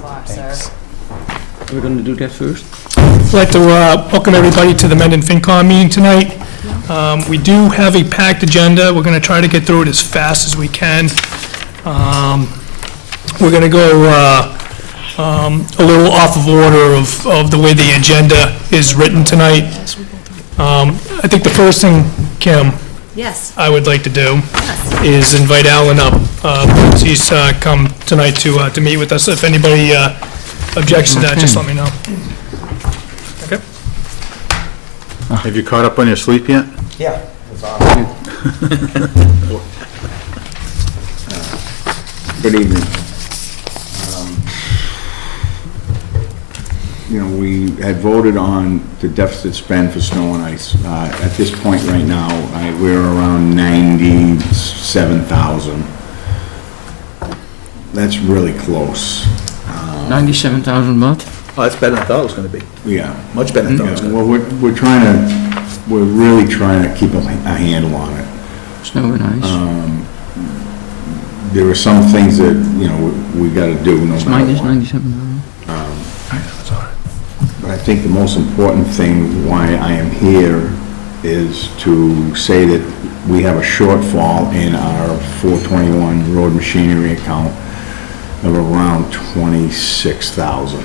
far, sir. We're going to do that first? I'd like to welcome everybody to the Mendon FinComm meeting tonight. We do have a packed agenda. We're going to try to get through it as fast as we can. We're going to go a little off of order of the way the agenda is written tonight. I think the first thing, Kim, Yes. I would like to do Yes. is invite Alan up. He's come tonight to meet with us. If anybody objects to that, just let me know. Okay. Have you caught up on your sleep yet? Yeah, it's on. Good evening. We had voted on the deficit spend for snow and ice. At this point right now, we're around 97,000. That's really close. 97,000 what? Oh, that's better than I thought it was gonna be. Yeah. Much better than I thought it was gonna Well, we're really trying to keep a handle on it. Snow and ice. There are some things that, we gotta do no It's matter minus what. 97,000. But I think the most important thing why I am here is to say that we have a shortfall in our 421 road machinery account of around 26,000.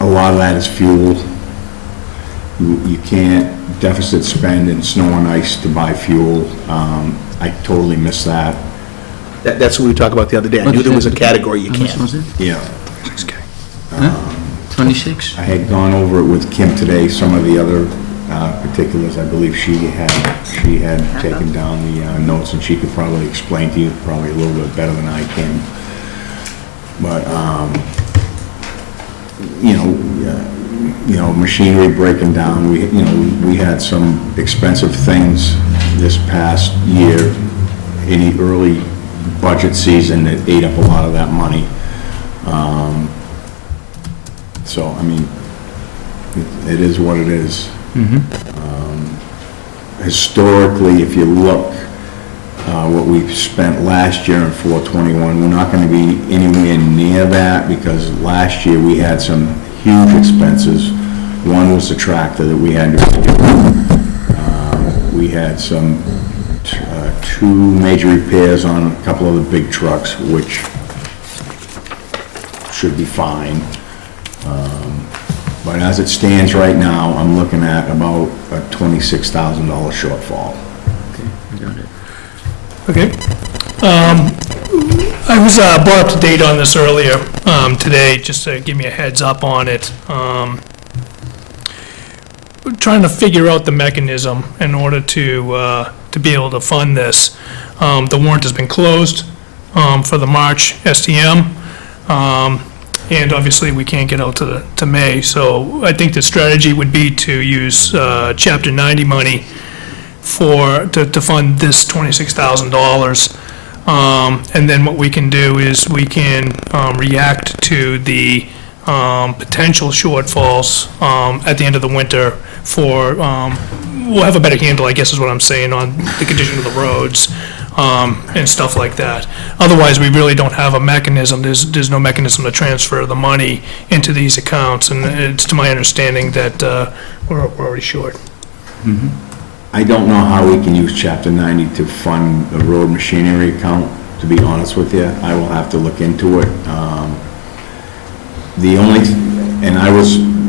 A lot of that is fuel. You can't deficit spend in snow and ice to buy fuel. I totally missed that. That's what we talked about the other day. I What knew is there was a that? category you How much can't. was it? Yeah. 26? I had gone over it with Kim today, some of the other particulars. I believe she had taken down the notes, and she could probably explain to you probably a little bit better than I can. But, machinery breaking down, we had some expensive things this past year in the early budget season that ate up a lot of that money. So, it is what it is. Historically, if you look, what we spent last year in 421, we're not going to be anywhere near that, because last year we had some huge expenses. One was the tractor that we had to redo. We had some two major repairs on a couple of the big trucks, which should be fine. But as it stands right now, I'm looking at about a $26,000 shortfall. Okay, I got it. Okay. I was brought up to date on this earlier today, just to give me a heads up on it. We're trying to figure out the mechanism in order to be able to fund this. The warrant has been closed for the March STM, and obviously we can't get out to May. So I think the strategy would be to use Chapter 90 money to fund this $26,000. And then what we can do is we can react to the potential shortfalls at the end of the winter we'll have a better handle, I guess is what I'm saying, on the condition of the roads and stuff like that. Otherwise, we really don't have a mechanism. There's no mechanism to transfer the money into these accounts, and it's to my understanding that we're already short. I don't know how we can use Chapter 90 to fund the road machinery account, to be honest with you. I will have to look into it. And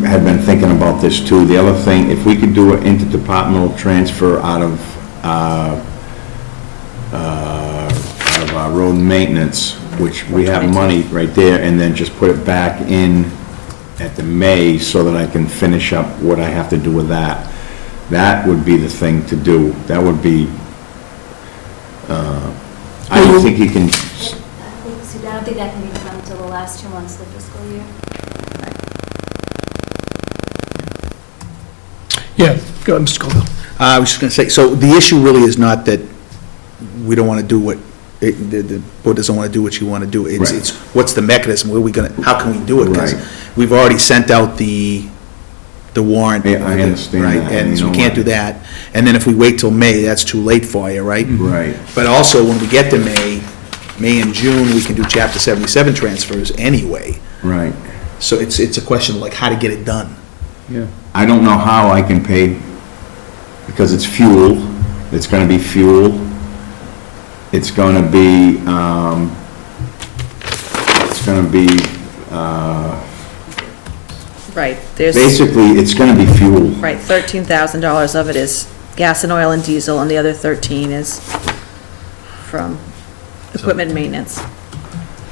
had been thinking about this too. The other thing, if we could do an interdepartmental transfer out of our road maintenance, which we have money right there, and then just put it back in at the May so that I can finish up what I have to do with that. That would be the thing to do. That would be, I don't think you can. I don't think that can be done until the last 2 months of the fiscal year. Yeah, go ahead, Mr. Colville. I was just gonna say, so the issue really is not that we don't wanna do the board doesn't wanna do what you wanna do. Right. It's what's the mechanism, how can we do it? 'Cause Right. we've already sent out the warrant. Yeah, I understand right, that, and you so we know can't what? do that. And then if we wait till May, that's too late for you, right? Right. But also, when we get to May, May and June, we can do Chapter 77 transfers anyway. Right. So it's a question of like how to get it done. Yeah. I don't know how I can pay, because it's fuel, it's gonna be fuel, it's gonna be, Right, there's, basically, it's gonna be fuel. right, $13,000 of it is gas and oil and diesel, and the other 13 is from equipment maintenance.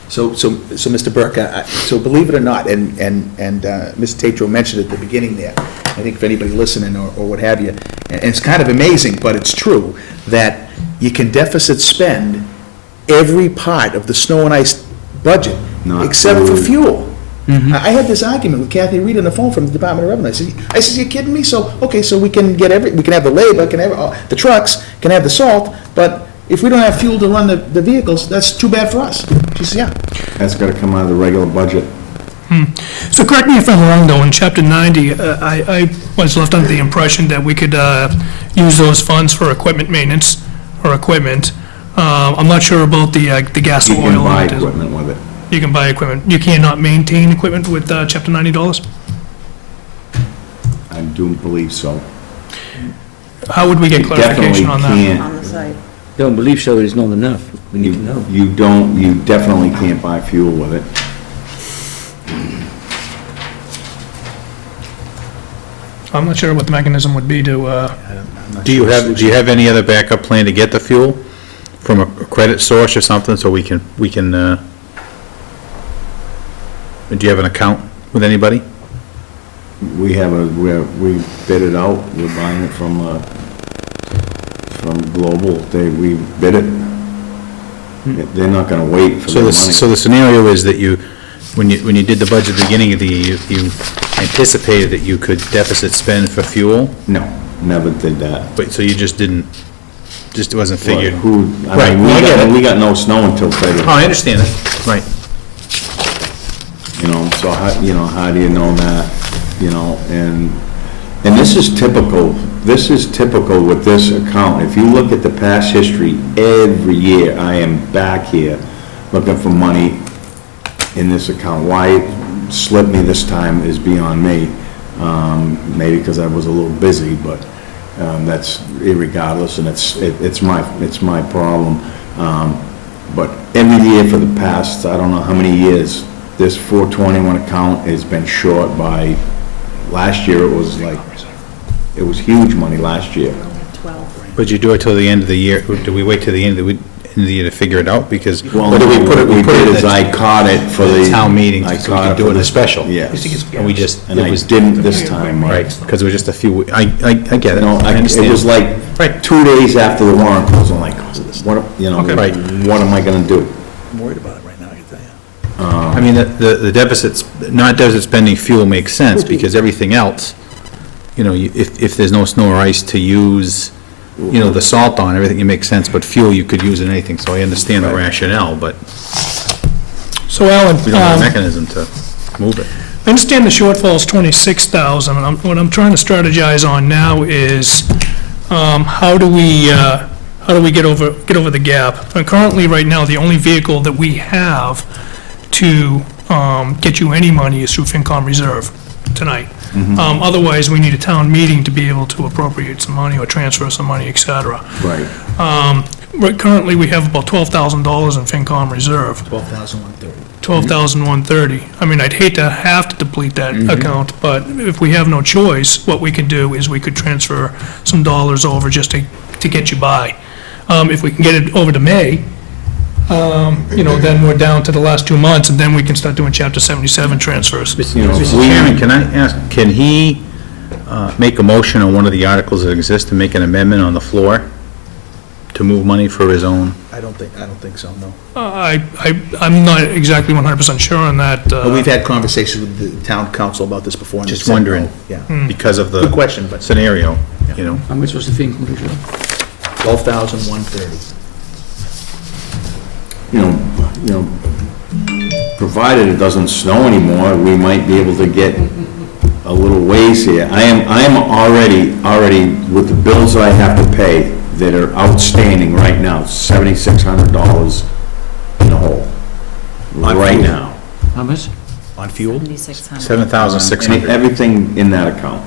So Mr. Burke, so believe it or not, and Ms. Tatro mentioned at the beginning there, I think if anybody listening or what have you, and it's kind of amazing, but it's true, that you can deficit spend every part of the snow and ice budget, Not except for food. fuel. I had this argument with Kathy Reed on the phone from the Department of Revenue. I said, you kidding me? So, okay, so we can have the labor, can have, the trucks, can have the salt, but if we don't have fuel to run the vehicles, that's too bad for us. She said, yeah. That's gotta come out of the regular budget. So correct me if I'm wrong, though, in Chapter 90, I was left under the impression that we could use those funds for equipment maintenance or equipment. I'm not sure about the gas You and can oil. buy and diesel. equipment with it. You can buy equipment. You cannot maintain equipment with Chapter 90 dollars? I do believe so. How would we get You clarification on that? definitely On the site. Don't believe so, it is not enough. We need to know. You definitely can't buy fuel with it. I'm not sure what the mechanism would be to, Do you have any other backup plan to get the fuel from a credit source or something, so we can, do you have an account with anybody? We we bid it out, we're buying it from Global, we bid it. They're not gonna wait for So their money. so the scenario is that when you did the budget at the beginning of the year, you anticipated that you could deficit spend for fuel, No, never did that. but, so you just didn't, just wasn't figured. Right, I mean, well, I get it. we got no snow until Oh, February, I understand that, right. so how do you know that, and this is typical with this account. If you look at the past history, every year I am back here looking for money in this account. Why it slipped me this time is beyond me. Maybe because I was a little busy, but that's irregardless, and it's my problem. But every year for the past, I don't know how many years, this 421 account has been short by, last year it was like, it was huge money last year. 12. But you do it till the end of the year, do we wait till the end of the year to figure it out? Because, Well, or do we put it, we put it did in is the I caught it for the. town meeting, I so we caught could do for it in the- a special? Yes, And we just, and it I was, didn't this time. right, because it was just a few, I get it, No, I it understand. was like Right. 2 days after the warrant closed, I'm like, what, Okay. Right. what am I gonna do? I'm worried about it right now, I can tell you. I mean, the deficits, not deficit spending fuel makes sense, because everything else, if there's no snow or ice to use, the salt on, everything, it makes sense, but fuel, you could use in anything, so I understand the rationale, but so Alan, we don't have a mechanism to move it. I understand the shortfall is 26,000, and what I'm trying to strategize on now is, how do we get over the gap? And currently, right now, the only vehicle that we have to, get you any money is through FinCom Reserve tonight. Otherwise, we need a town meeting to be able to appropriate some money or transfer some money, et cetera. Right. Currently, we have about $12,000 in FinCom Reserve. 12,130. 12,130. I mean, I'd hate to have to deplete that account, but if we have no choice, what we can do is we could transfer some dollars over just to get you by. If we can get it over to May, then we're down to the last 2 months, and then we can start doing Chapter 77 transfers. Mr. Chairman, can I ask, can he make a motion on one of the articles that exist and make an amendment on the floor to move money for his own? I don't think so, no. I'm not exactly 100% sure on that. But we've had conversations with the town council about this before. and they Just said no. wondering. Yeah. Because of the Good question, but scenario, How much was the FinCom reserve? 12,130. Provided it doesn't snow anymore, we might be able to get a little ways here. I am already, with the bills I have to pay that are outstanding right now, $7,600 in the hole, right now. How much? On fuel? 7,600. 7,600. Everything in that account.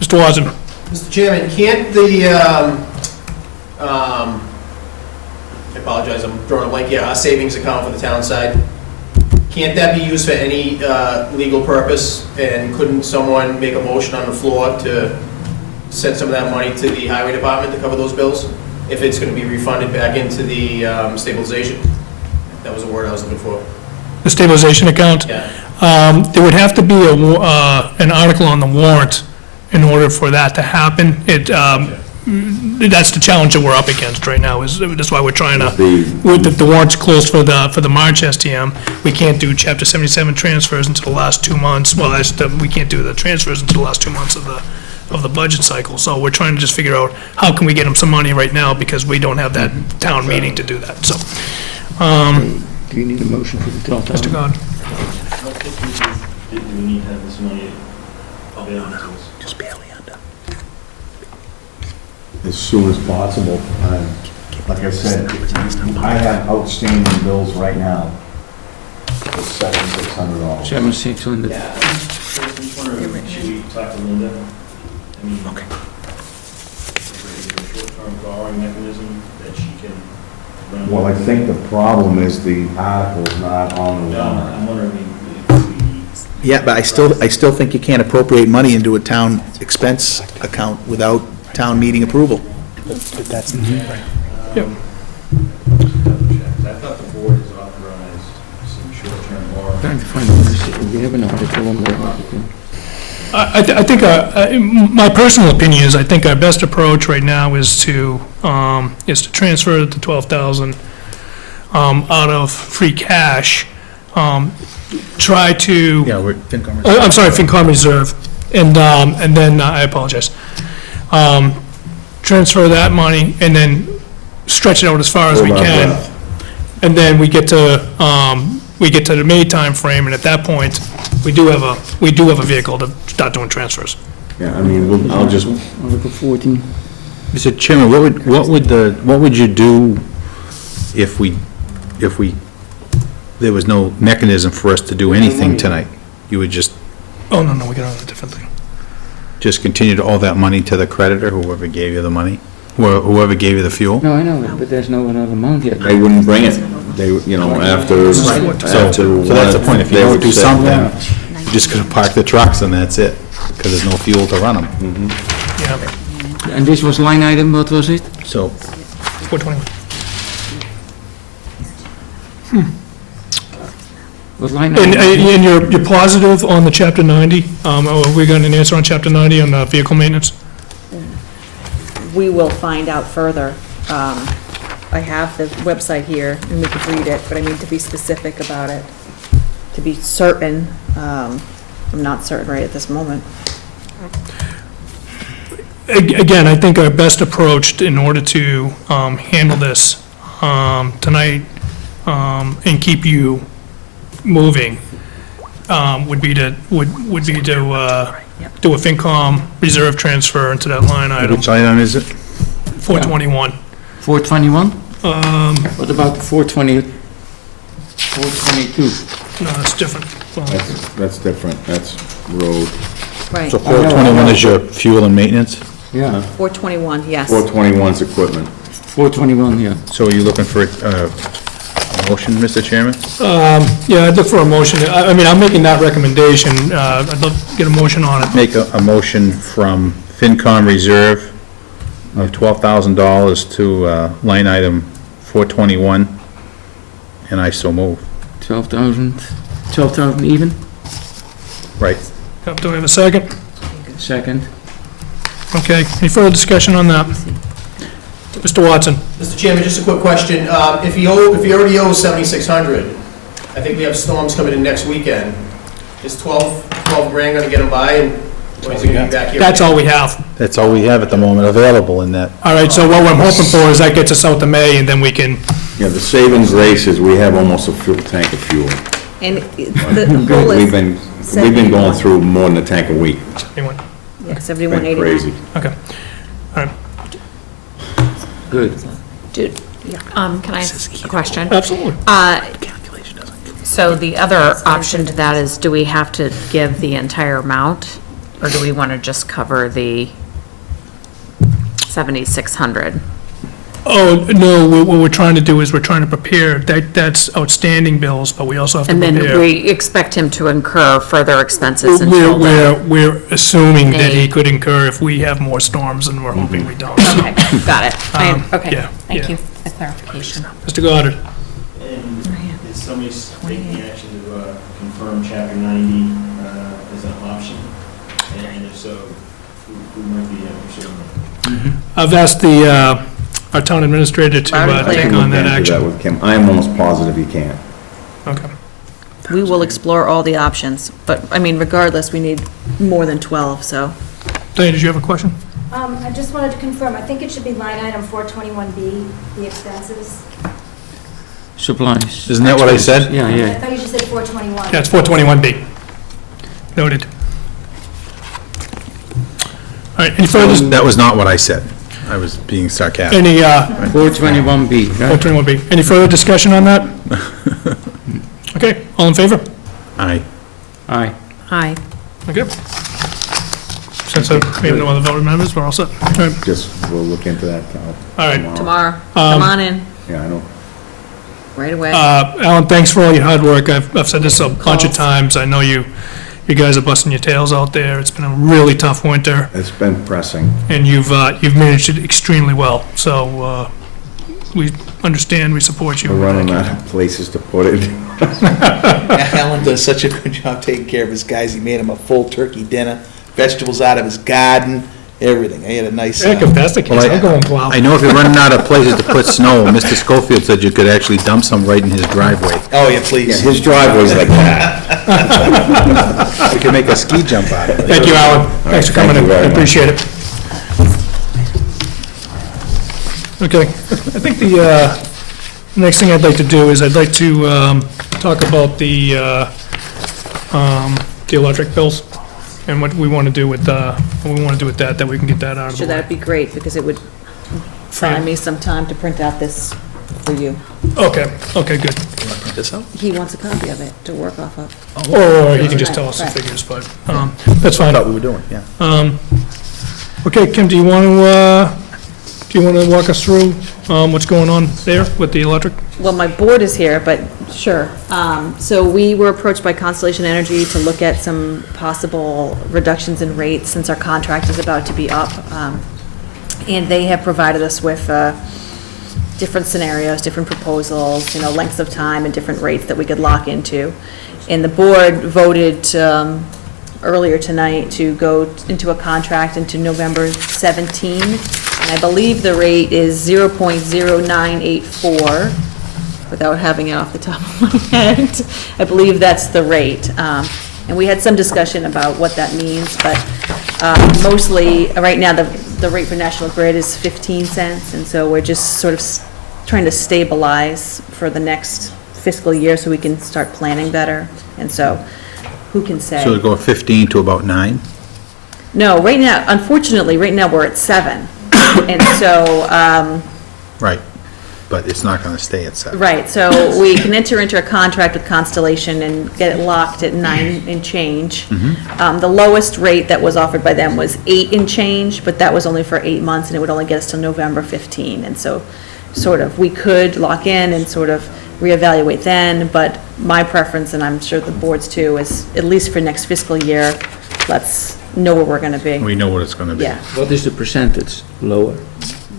Mr. Watson? Mr. Chairman, can't the, I apologize, I'm drawing a blank here, our savings account for the town side, can't that be used for any legal purpose? And couldn't someone make a motion on the floor to send some of that money to the highway department to cover those bills? If it's gonna be refunded back into the stabilization? That was the word I was looking for. The stabilization account? Yeah. There would have to be an article on the warrant in order for that to happen. That's the challenge that we're up against right now, that's why we're trying to, the warrant's closed for the March STM. We can't do Chapter 77 transfers until the last 2 months, we can't do the transfers until the last 2 months of the budget cycle. So we're trying to just figure out how can we get them some money right now, because we don't have that town meeting to do that, so. Do you need a motion for the 12,000? Mr. God? Do we need to have this money available to us? Just barely under. As soon as possible. Like I said, I have outstanding bills right now for $7,600. 7,600. Yeah. I'm just wondering, should we talk to Linda? I mean, Okay. is there a short-term borrowing mechanism that she can run? Well, I think the problem is the article's not on the No, warrant. I'm wondering if we. Yeah, but I still think you can't appropriate money into a town expense account without town meeting approval. That's, Yep. Double check. I thought the board has authorized some short-term borrowing. Trying to find out, we have an article on the article. I think, my personal opinion is, I think our best approach right now is to transfer the 12,000 out of free cash, try to. yeah, we're, FinCom. I'm sorry, FinCom reserve, and then, I apologize. Transfer that money, and then stretch it out as far as we Hold our can. breath. And then we get to the May timeframe, and at that point, we do have a vehicle to start doing transfers. Yeah, I mean, I'll just, Article 14. Mr. Chairman, what would you do if there was no mechanism for us to do anything tonight? You would just Oh, no, we got on a different thing. continue to owe that money to the creditor, whoever gave you the money, whoever gave you the fuel? No, I know, but there's no another amount yet. they wouldn't bring it. They, you know, after. So that's the point, if you don't do something, you're just gonna park the trucks and that's it, because there's no fuel to run them. Yeah, And this was line item, what was it? So, 421. What line And item? you're positive on the Chapter 90? Are we got an answer on Chapter 90 on the vehicle maintenance? We will find out further. I have the website here, and we could read it, but I need to be specific about it, to be certain. I'm not certain right at this moment. Again, I think our best approach in order to handle this tonight and keep you moving would be to do a FinCom reserve transfer into that line item, which item is it? 421. 421? What about 420, 422? No, that's different. Well, That's different, that's road. Right, So 421 is your fuel and maintenance? Yeah, 421, yes. 421's equipment. 421, yeah. So are you looking for a motion, Mr. Chairman? Yeah, I'd look for a motion. I mean, I'm making that recommendation. I'd love to get a motion on it. Make a motion from FinCom reserve of $12,000 to line item 421, and I so move. 12,000 even? Right. Do I have a second? Second. Okay, any further discussion on that? Mr. Watson? Mr. Chairman, just a quick question. If he already owes 7,600, I think we have storms coming in next weekend. Is 12 grand gonna get him by, and or is he gonna be back here? That's all we have. That's all we have at the moment available in that. All right, so what I'm hoping for is that gets us out to May, and then we can, Yeah, the saving grace is we have almost a full tank of fuel. And the goal We've is been going through more than a tank a week. anyone? yeah, Been 7189. crazy. Okay, all right. good. Can I ask a question? Absolutely. So the other option to that is, do we have to give the entire amount, or do we want to just cover the 7,600? Oh, no, what we're trying to do is we're trying to prepare, that's outstanding bills, but we also have to And prepare. then we expect him to incur further expenses until then? We're assuming that he May. could incur if we have more storms, and we're hoping we don't. Okay, got it. Okay, yeah, thank yeah. you. A clarification. Mr. Goddard? And is somebody taking action to confirm Chapter 90 as an option? And if so, who might be pursuing that? I've asked our town administrator to Loud and clear. take Look on that into action. with Kim. I'm almost positive you can. Okay. We will explore all the options, but, I mean, regardless, we need more than 12, so. Diane, did you have a question? I just wanted to confirm, I think it should be line item 421B, the expenses. Supplies. Isn't that what I said? Yeah, I yeah. thought you just said 421. Yeah, it's 421B. Noted. All right, any further, That was not what I said. I was being sarcastic. any, 421B, right? 421B, any further discussion on that? Okay, all in favor? Aye. Aye. Hi. Okay. Since we have no other voting members, we're all set. All right, Just, we'll look into that. all right. Tomorrow, come on in, Yeah, I know. right away. Alan, thanks for all your hard work. I've said this a bunch of Calls. times. I know you guys are busting your tails out there. It's been a really tough winter, It's been pressing. and you've managed it extremely well. So, we understand, we support you. We're running out of places to put it. Alan does such a good job taking care of his guys. He made him a full turkey dinner, vegetables out of his garden, everything. I had a nice. Heck, if that's the case, Well, I'll go and plow. I know if you're running out of places to put snow, Mr. Schofield said you could actually dump some right in his driveway. Oh, yeah, Yeah, please. his driveway's like that. We can make a ski jump out of it. Thank you, Alan. Thanks for thank coming you in. very I much. appreciate it. Okay, I think the next thing I'd like to do is I'd like to talk about the electric bills and what we want to do with, that we can get that out of the Sure, way. that'd be great, because it would find me some time to print out this for you. Okay, good. This out? He wants a copy of it to work off of. Or you can just tell us the Right. figures, but that's fine. Thought we were doing, yeah. Okay, Kim, do you want to walk us through what's going on there with the electric? Well, my board is here, but sure. So we were approached by Constellation Energy to look at some possible reductions in rates since our contract is about to be up. And they have provided us with different scenarios, different proposals, lengths of time and different rates that we could lock into. And the board voted earlier tonight to go into a contract into November 17. And I believe the rate is 0.0984, without having it off the top of my head. I believe that's the rate. And we had some discussion about what that means, but mostly, right now, the rate for National Grid is 15 cents, and so we're just sort of trying to stabilize for the next fiscal year so we can start planning better. And so, who can say? So to go 15 to about 9? No, right now, unfortunately, right now, we're at 7. And so, Right. But it's not going to stay at 7. right, so we can enter into a contract with Constellation and get it locked at 9 and change. The lowest rate that was offered by them was 8 and change, but that was only for 8 months, and it would only get us to November 15. And so, sort of, we could lock in and sort of reevaluate then, but my preference, and I'm sure the board's too, is at least for next fiscal year, let's know where we're gonna be. We know what it's going to be. Yeah, What is the percentage lower?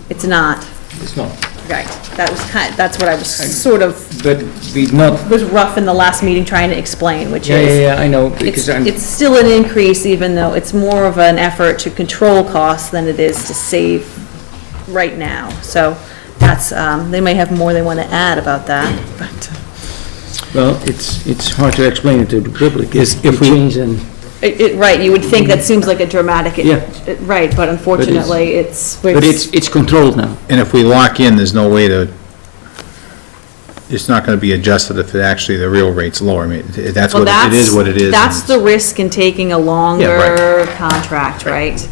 it's not, It's not. right, that's what I was sort of, But we not, was rough in the last meeting trying to explain, which yeah, is. I know, because It's still an increase, even though it's more of an effort to control costs than it is to save right now. So that's, they may have more they want to add about that, but well, it's hard to explain it to the public. Is if It we- change and, right, you would think that seems like a dramatic, Yeah. right, but unfortunately, it's. but it's controlled now. And if we lock in, there's no way to, it's not going to be adjusted if it actually, the real rate's lower. I mean, that's Well, what, it is what it is. That's the risk in taking a Yeah, longer contract, right?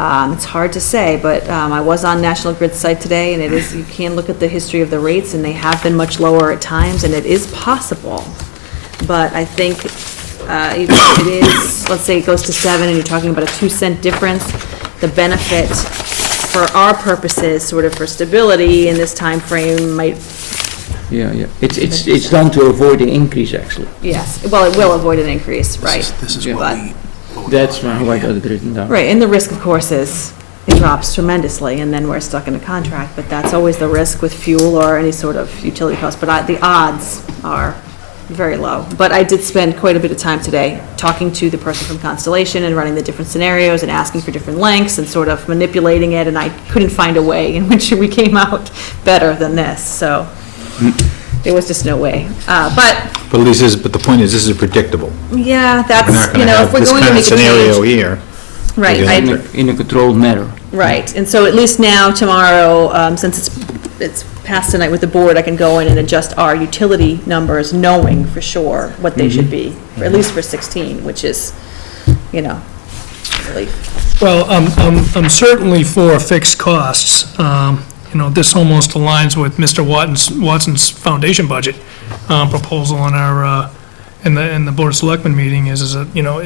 It's hard to say, but I was on National Grid's site today, and it is, you can look at the history of the rates, and they have been much lower at times, and it is possible. But I think even if it is, let's say it goes to 7, and you're talking about a 2-cent difference, the benefit for our purposes, sort of for stability in this time frame, might, Yeah. It's done to avoid an increase, actually. yes, well, it will avoid an increase, right? This is Yeah. what But- we. That's how I got it written down. Right, and the risk, of course, is it drops tremendously, and then we're stuck in a contract, but that's always the risk with fuel or any sort of utility cost, but the odds are very low. But I did spend quite a bit of time today talking to the person from Constellation and running the different scenarios and asking for different lengths and sort of manipulating it, and I couldn't find a way in which we came out better than this, so there was just no way. But, But at least but the point is, this is predictable. yeah, We're that's, not you gonna know, have if we're this going to kind of make a scenario change. here. Right, Because- In a controlled manner. Right, and so at least now, tomorrow, since it's past tonight with the board, I can go in and adjust our utility numbers, knowing for sure what they should be, at least for 16, which is, you know, relief. Well, I'm certainly for fixed costs. You know, this almost aligns with Mr. Watson's foundation budget proposal in our, in the Board of Selectmen meeting is that, you know,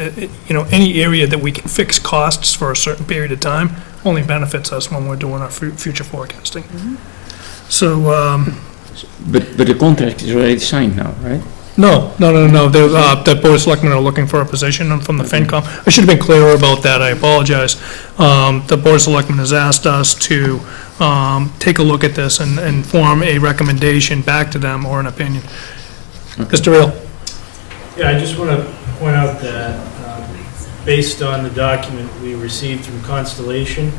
any area that we can fix costs for a certain period of time only benefits us when we're doing our future forecasting. So, But the contract is already signed now, right? no. The Board of Selectmen are looking for a position from the FinCom. I should have been clearer about that, I apologize. The Board of Selectmen has asked us to take a look at this and form a recommendation back to them or an opinion. Mr. Reel? Yeah, I just want to point out that, based on the document we received from Constellation,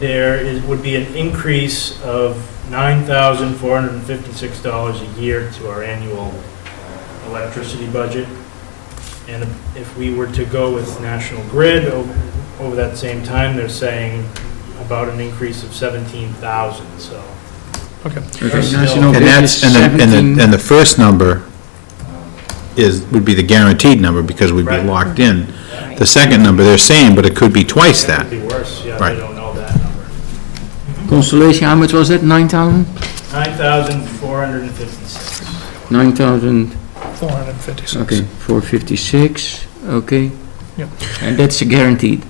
would be an increase of $9,456 a year to our annual electricity budget. And if we were to go with National Grid over that same time, they're saying about an increase of 17,000, so. Okay. Okay, Still- National And Grid that's, is and 17. the first number would be the guaranteed number because we'd be Right. locked in. The second number, they're saying, but it could be twice that. It could be worse, yeah, Right. they don't know that number. Constellation, how much was that? 9,000? 9,456. 9,000, 456. okay, 456, okay. Yep. And that's guaranteed.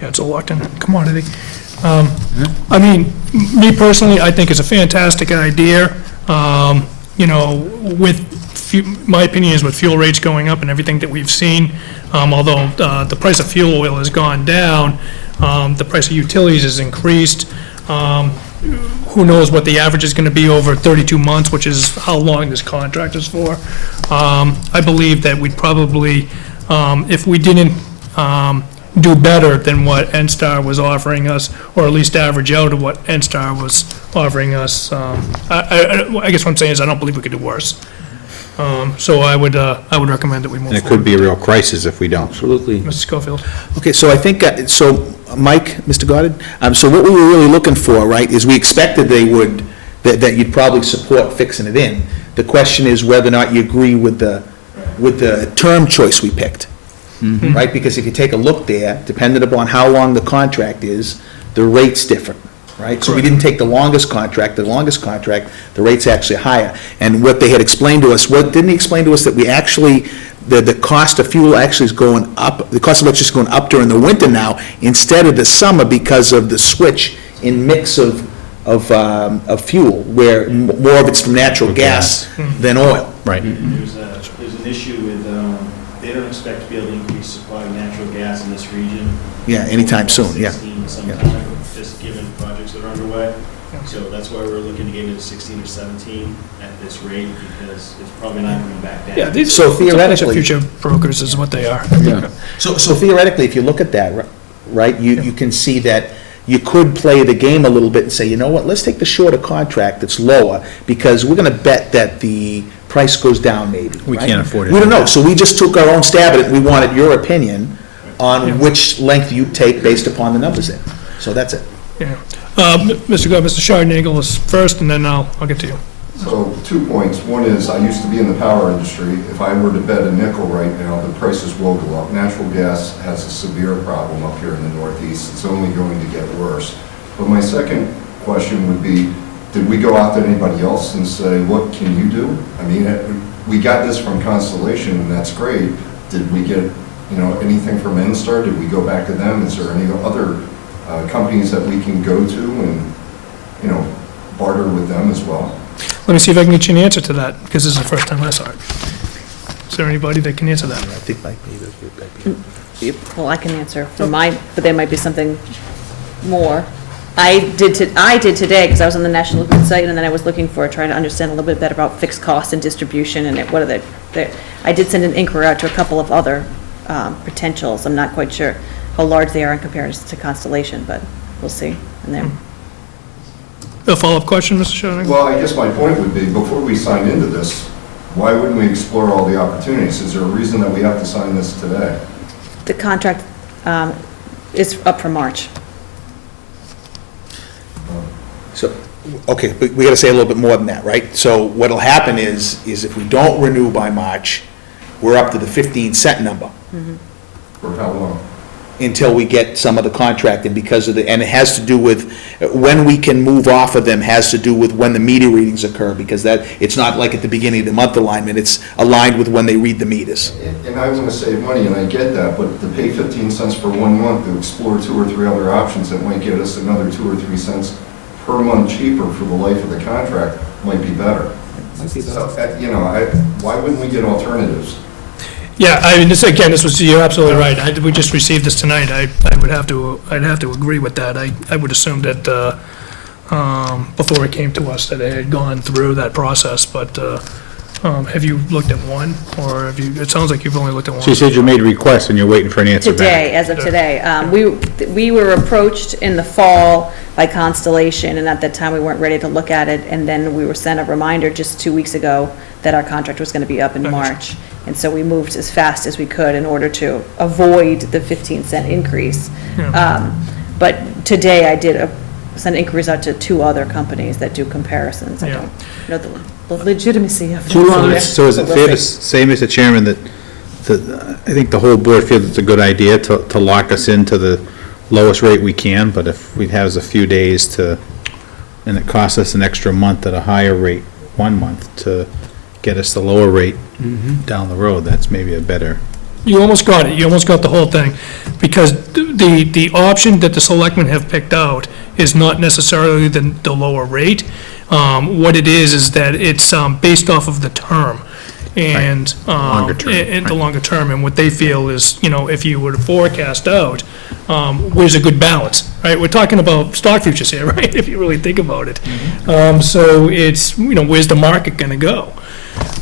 Yeah, it's a locked-in commodity. I mean, me personally, I think it's a fantastic idea. You know, my opinion is with fuel rates going up and everything that we've seen, although the price of fuel oil has gone down, the price of utilities has increased. Who knows what the average is going to be over 32 months, which is how long this contract is for. I believe that we'd probably, if we didn't do better than what NSTAR was offering us, or at least average out of what NSTAR was offering us, I guess what I'm saying is I don't believe we could do worse. So I would recommend that we move And it forward. could be a real crisis if we don't. Absolutely. Mr. Schofield? Okay, so I think, Mike, Mr. Goddard, so what we were really looking for, right, is we expected that you'd probably support fixing it in. The question is whether or not you agree with the term choice we picked, right? Because if you take a look there, depending upon how long the contract is, the rate's different, right? So we didn't take the longest contract. The rate's actually higher. And what they had explained to us, didn't he explain to us that we actually, the cost of fuel actually is going up, the cost of electricity is going up during the winter now instead of the summer because of the switch in mix of fuel, where more of it's from natural gas than oil. Right. There's an issue with, they don't expect to be able to increase supply of natural gas in this region. Yeah, anytime soon, yeah. 16 sometime, just given projects that are underway. So that's why we're looking to get it to 16 or 17 at this rate, because it's probably not coming back down. Yeah, these So are a bunch of theoretically- future brokers is what they are. Yeah. So theoretically, if you look at that, right, you can see that you could play the game a little bit and say, you know what, let's take the shorter contract that's lower, because we're gonna bet that the price goes down maybe. We right? can't afford it. We don't know, so we just took our own stab at it, and we wanted your opinion on which length you take based upon the numbers there. So that's it. Yeah. Mr. Chardonnagel is first, and then I'll get to you. So 2 points. One is, I used to be in the power industry. If I were to bet a nickel right now, the prices will go up. Natural gas has a severe problem up here in the Northeast. It's only going to get worse. But my second question would be, did we go out to anybody else and say, what can you do? I mean, we got this from Constellation, and that's great. Did we get, anything from Instar? Did we go back to them? Is there any other companies that we can go to and, barter with them as well? Let me see if I can get you an answer to that, because this is the first time I saw it. Is there anybody that can answer that? I think might be. Well, I can answer for mine, but there might be something more. I did today, because I was on the National Grid site, and then I was trying to understand a little bit better about fixed costs and distribution, and what are I did send an inquiry out to a couple of other potentials. I'm not quite sure how large they are in comparison to Constellation, but we'll see. And then. A follow-up question, Mr. Schoening? Well, I guess my point would be, before we sign into this, why wouldn't we explore all the opportunities? Is there a reason that we have to sign this today? The contract is up for March. So, okay, but we gotta say a little bit more than that, right? So what'll happen is if we don't renew by March, we're up to the 15-cent number For how long? until we get some of the contract, and and it has to do with, when we can move off of them has to do with when the meter readings occur, because it's not like at the beginning of the month alignment, it's aligned with when they read the meters. And I want to save money, and I get that, but to pay 15 cents for 1 month to explore 2 or 3 other options that might get us another 2 or 3 cents per month cheaper for the life of the contract might be better. So, why wouldn't we get alternatives? Yeah, I mean, you're absolutely right. We just received this tonight. I'd have to agree with that. I would assume that, before it came to us, that it had gone through that process, but, have you looked at one, or it sounds like you've only looked at one. So you said you made a request and you're waiting for an answer back. Today, as of today. We were approached in the fall by Constellation, and at that time, we weren't ready to look at it, and then we were sent a reminder just 2 weeks ago that our contract was going to be up in March. And so we moved as fast as we could in order to avoid the 15-cent increase. Yeah. But today, I did send inquiries out to 2 other companies that do comparisons. I Yeah. don't know the legitimacy of So so is it fair to say, Mr. Chairman, that I think the whole board feels it's a good idea to lock us into the lowest rate we can, but if we have a few days and it costs us an extra month at a higher rate, 1 month, to get us the lower rate down the road, that's maybe a better. You almost got it. You almost got the whole thing, because the option that the selectmen have picked out is not necessarily the lower rate. What it is that it's based off of the term, and Longer term, and the longer term, and what they feel is, if you were to forecast out, where's a good balance, right? We're talking about stock futures here, right? If you really think about it. So it's, where's the market going to go?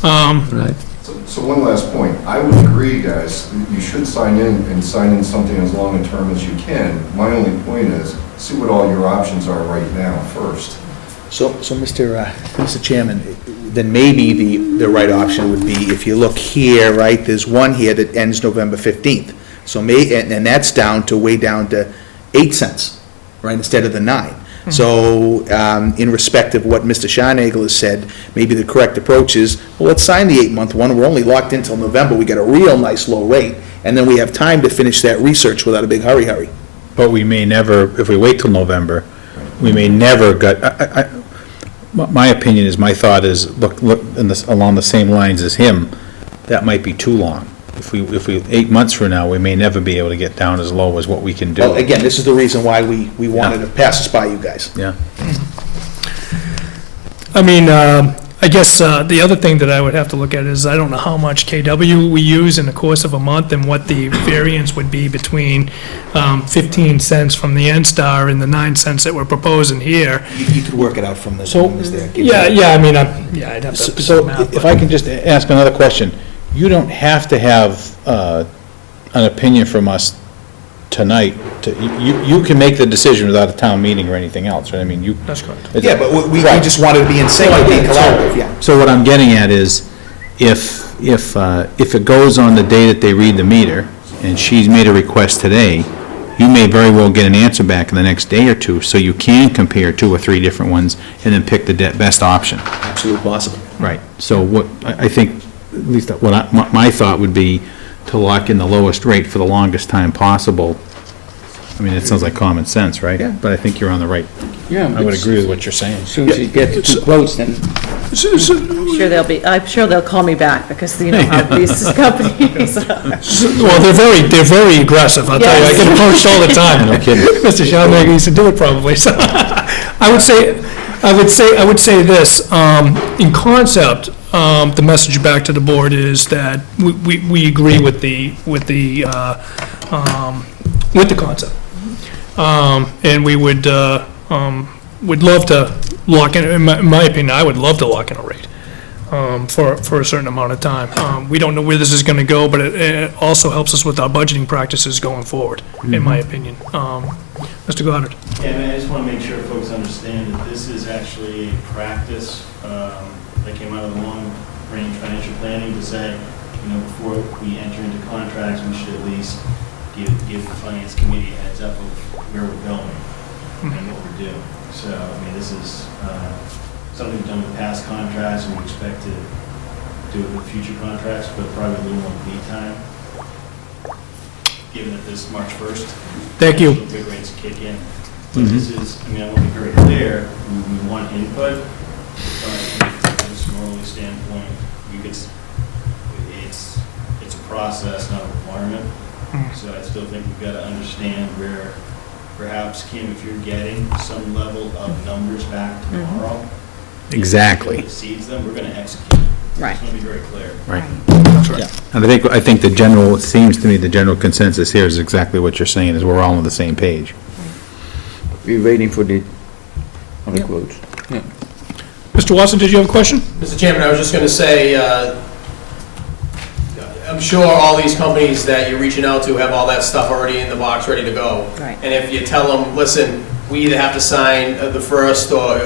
Right. So one last point. I would agree, guys, you should sign in something as long a term as you can. My only point is, see what all your options are right now first. So Mr. Chairman, then maybe the right option would be, if you look here, right, there's one here that ends November 15th. So and that's way down to 8 cents, right, instead of the 9. So, in respect of what Mr. Schonagel has said, maybe the correct approach is, well, let's sign the 8-month one, we're only locked in till November, we get a real nice low rate, and then we have time to finish that research without a big hurry. But we may never, if we wait till November, we may never my opinion is, my thought is, look along the same lines as him, that might be too long. If we 8 months from now, we may never be able to get down as low as what we can do. Well, again, this is the reason why we wanted to pass this by you guys. Yeah. I mean, I guess the other thing that I would have to look at is, I don't know how much KW we use in the course of a month, and what the variance would be between 15 cents from the N-Star and the 9 cents that we're proposing here. You could work it out from the So, numbers there. I mean, I'd have to. So if I can just ask another question, you don't have to have an opinion from us tonight. You can make the decision without a town meeting or anything else, right? I mean, That's correct. Yeah, but we just wanted to be in sync and be collaborative, yeah. So what I'm getting at is, if it goes on the day that they read the meter, and she's made a request today, you may very well get an answer back in the next day or two, so you can compare 2 or 3 different ones and then pick the best option. Absolutely possible. Right. So what, I think, at least what my thought would be to lock in the lowest rate for the longest time possible. I mean, it sounds like common sense, right? Yeah. But I think you're on the right, Yeah. I would agree with what you're saying. As soon as you get the 2 quotes, then I'm sure they'll call me back, because you know how these companies are. Well, they're very aggressive, I'll tell you, I get approached all the time. No kidding. Mr. Schaumburg used to do it probably, so, I would say this, in concept, the message back to the board is that we agree with the concept. And we would love to lock in my opinion, I would love to lock in a rate for a certain amount of time. We don't know where this is going to go, but it also helps us with our budgeting practices going forward, in my opinion. Mr. Goddard? Yeah, I just want to make sure folks understand that this is actually a practice that came out of the long-range financial planning to say, before we enter into contracts, we should at least give the finance committee a heads up of where we're going and what we're doing. So, this is something we've done with past contracts, and we expect to do it with future contracts, but probably a little more lead time, given that this March 1st. Thank you. The big rates kick in. But this is, I want to be very clear, we want input, but from a smaller standpoint, it's a process, not a requirement. So I still think we've got to understand where, perhaps, Kim, if you're getting some level of numbers back tomorrow. Exactly. If it exceeds them, we're going to execute. Right. It's going to be very clear. Right. And I think it seems to me the general consensus here is exactly what you're saying, is we're all on the same page. we're waiting for the other quotes. Yeah. Mr. Watson, did you have a question? Mr. Chairman, I was just going to say, I'm sure all these companies that you're reaching out to have all that stuff already in the box, ready to go. Right. And if you tell them, listen, we either have to sign the first, or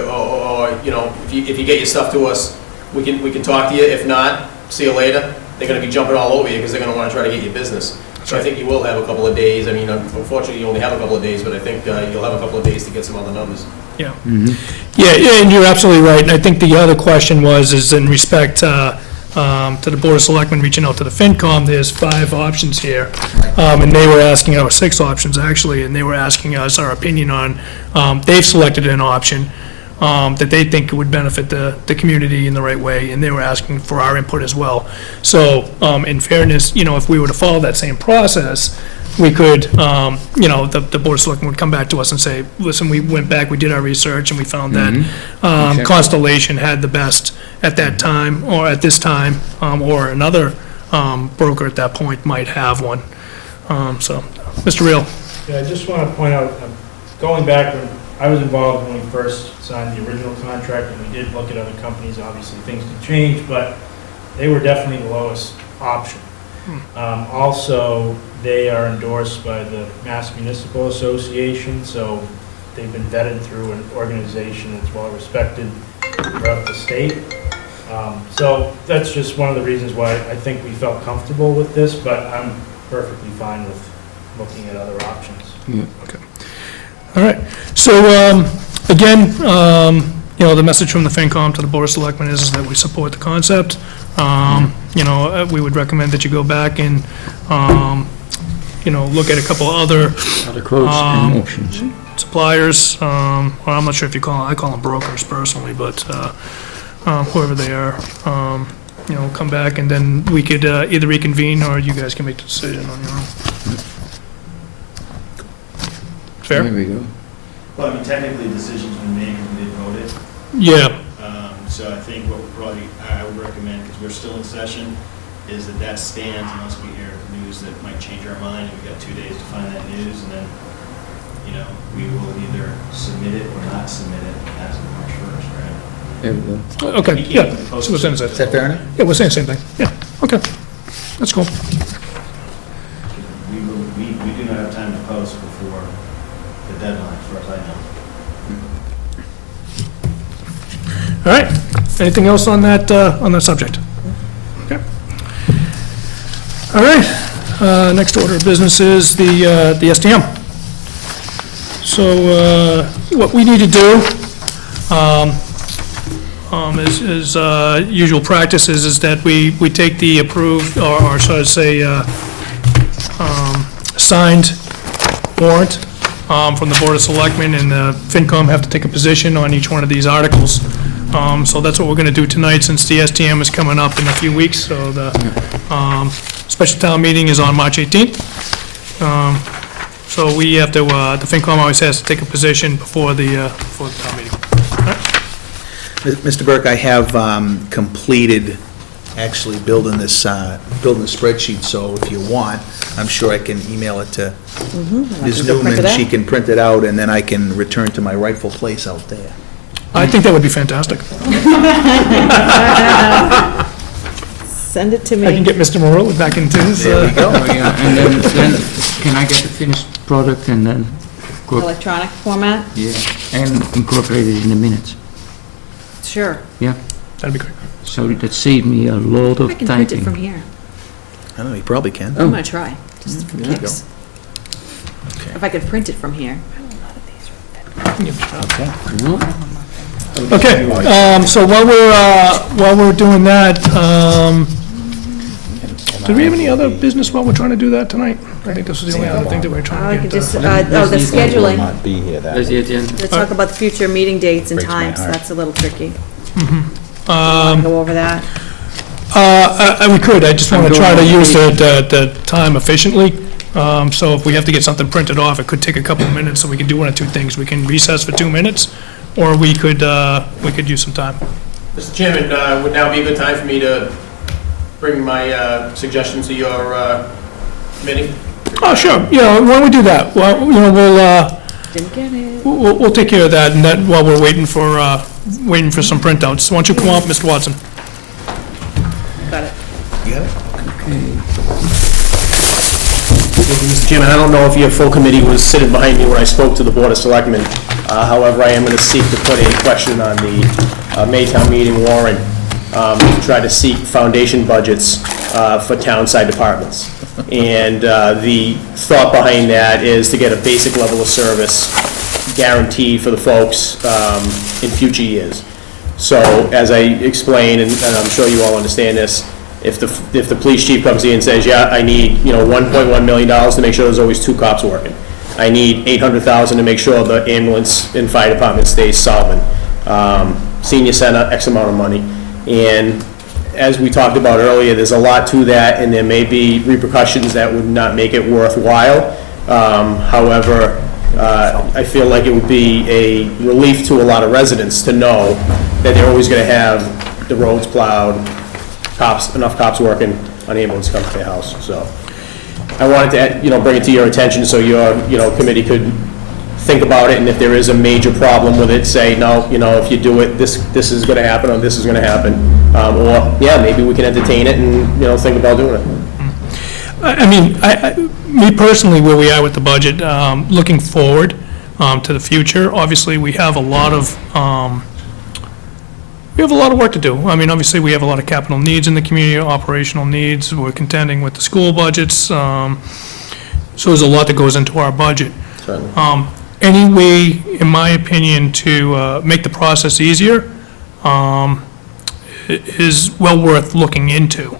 if you get your stuff to us, we can talk to you. If not, see you later. They're going to be jumping all over you because they're going to want to try to get your business. So I think you will have a couple of days. I mean, unfortunately, you only have a couple of days, but I think you'll have a couple of days to get some other numbers. Yeah. Yeah, and you're absolutely right. And I think the other question is in respect to the Board of Selectmen reaching out to the FinCom, there's 5 options here. And they were asking, or 6 options actually, and they were asking us our opinion on, they've selected an option that they think would benefit the community in the right way, and they were asking for our input as well. So in fairness, if we were to follow that same process, we could, the Board of Selectmen would come back to us and say, listen, we went back, we did our research, and we found that Constellation had the best at that time, or at this time, or another broker at that point might have one. So, Mr. Reel. Yeah, I just want to point out, going back, when I was involved when we first signed the original contract, and we did look at other companies, obviously things can change, but they were definitely the lowest option. Also, they are endorsed by the Mass Municipal Association, so they've been vetted through an organization that's well respected throughout the state. So that's just one of the reasons why I think we felt comfortable with this, but I'm perfectly fine with looking at other options. Okay. All right. So, again, the message from the FinCom to the Board of Selectmen is that we support the concept. We would recommend that you go back and, look at a couple other quotes and options. suppliers. Well, I'm not sure if I call them brokers personally, but whoever they are, come back, and then we could either reconvene, or you guys can make the decision on your own. Fair? There we go. Well, technically, the decision's been made, we did vote it. Yeah. So I think what I would recommend, because we're still in session, is that stands unless we hear news that might change our mind, and we've got 2 days to find that news, and then, we will either submit it or not submit it as of March 1st, right? There we go. Okay, yeah. So we're saying the same Is that fair enough? Yeah, we're saying the same thing. Yeah, okay. That's cool. We do not have time to post before the deadline, as far as I know. All right. Anything else on that subject? Okay. All right. Next order of business is the STM. So, what we need to do, is usual practices, is that we take the approved, or so to say, signed warrant from the Board of Selectmen, and the FinCom have to take a position on each one of these articles. So that's what we're going to do tonight, since the STM is coming up in a few weeks. So the special town meeting is on March 18th. So we have to, the FinCom always has to take a position before the town meeting. Mr. Burke, I have completed actually building this spreadsheet, so if you want, I'm sure I can email it to Ms. Newman. She can print it out, and then I can return to my rightful place out there. I think that would be fantastic. Send it to I can me. get Mr. Morelli back into his... There we go. And then can I get the finished product and then, Electronic format? yeah, and incorporate it in the minutes? Sure. Yeah, That'd be great. so that saved me a lot of I can print it from typing. here. I don't know, you probably can. I'm gonna try, just for There you kicks. Okay. If I could print it from here. Okay, so while we're doing that, do we have any other business while we're trying to do that tonight? I think this was the only other thing that we were I trying to could get just, done. the scheduling. Not be here that There's the way. agenda. Let's talk about the future meeting dates and Breaks my times, heart. that's a little tricky. Wanna go over that? We could, I just want to try to use the time efficiently. So if we have to get something printed off, it could take a couple of minutes, so we can do one of two things. We can recess for 2 minutes, or we could use some time. Mr. Chairman, would now be a good time for me to bring my suggestions to your committee? Oh, sure, yeah, why don't we do that? Well, Didn't get it. we'll take care of that, and that while we're waiting for some printouts. Why don't you come up, Mr. Watson? Got it. You got it? Mr. Chairman, I don't know if your full committee was sitting behind me when I spoke to the Board of Selectmen. However, I am going to seek to put a question on the Maytown meeting warrant to try to seek foundation budgets for town-side departments. And the thought behind that is to get a basic level of service guaranteed for the folks in future years. So, as I explained, and I'm sure you all understand this, if the police chief comes in and says, yeah, I need, $1.1 million to make sure there's always 2 cops working. I need $800,000 to make sure the ambulance and fire department stays solvent. Senior center, X amount of money. And as we talked about earlier, there's a lot to that, and there may be repercussions that would not make it worthwhile. However, I feel like it would be a relief to a lot of residents to know that they're always going to have the roads plowed, enough cops working on ambulance come to their house. So I wanted to, bring it to your attention so your, committee could think about it, and if there is a major problem with it, say, no, if you do it, this is going to happen, or this is going to happen. Or, yeah, maybe we can entertain it and, think about doing it. I mean, me personally, where we are with the budget, looking forward to the future, obviously, we have a lot of work to do. I mean, obviously, we have a lot of capital needs in the community, operational needs. We're contending with the school budgets. So there's a lot that goes into our budget. Certainly. Any way, in my opinion, to make the process easier is well worth looking into.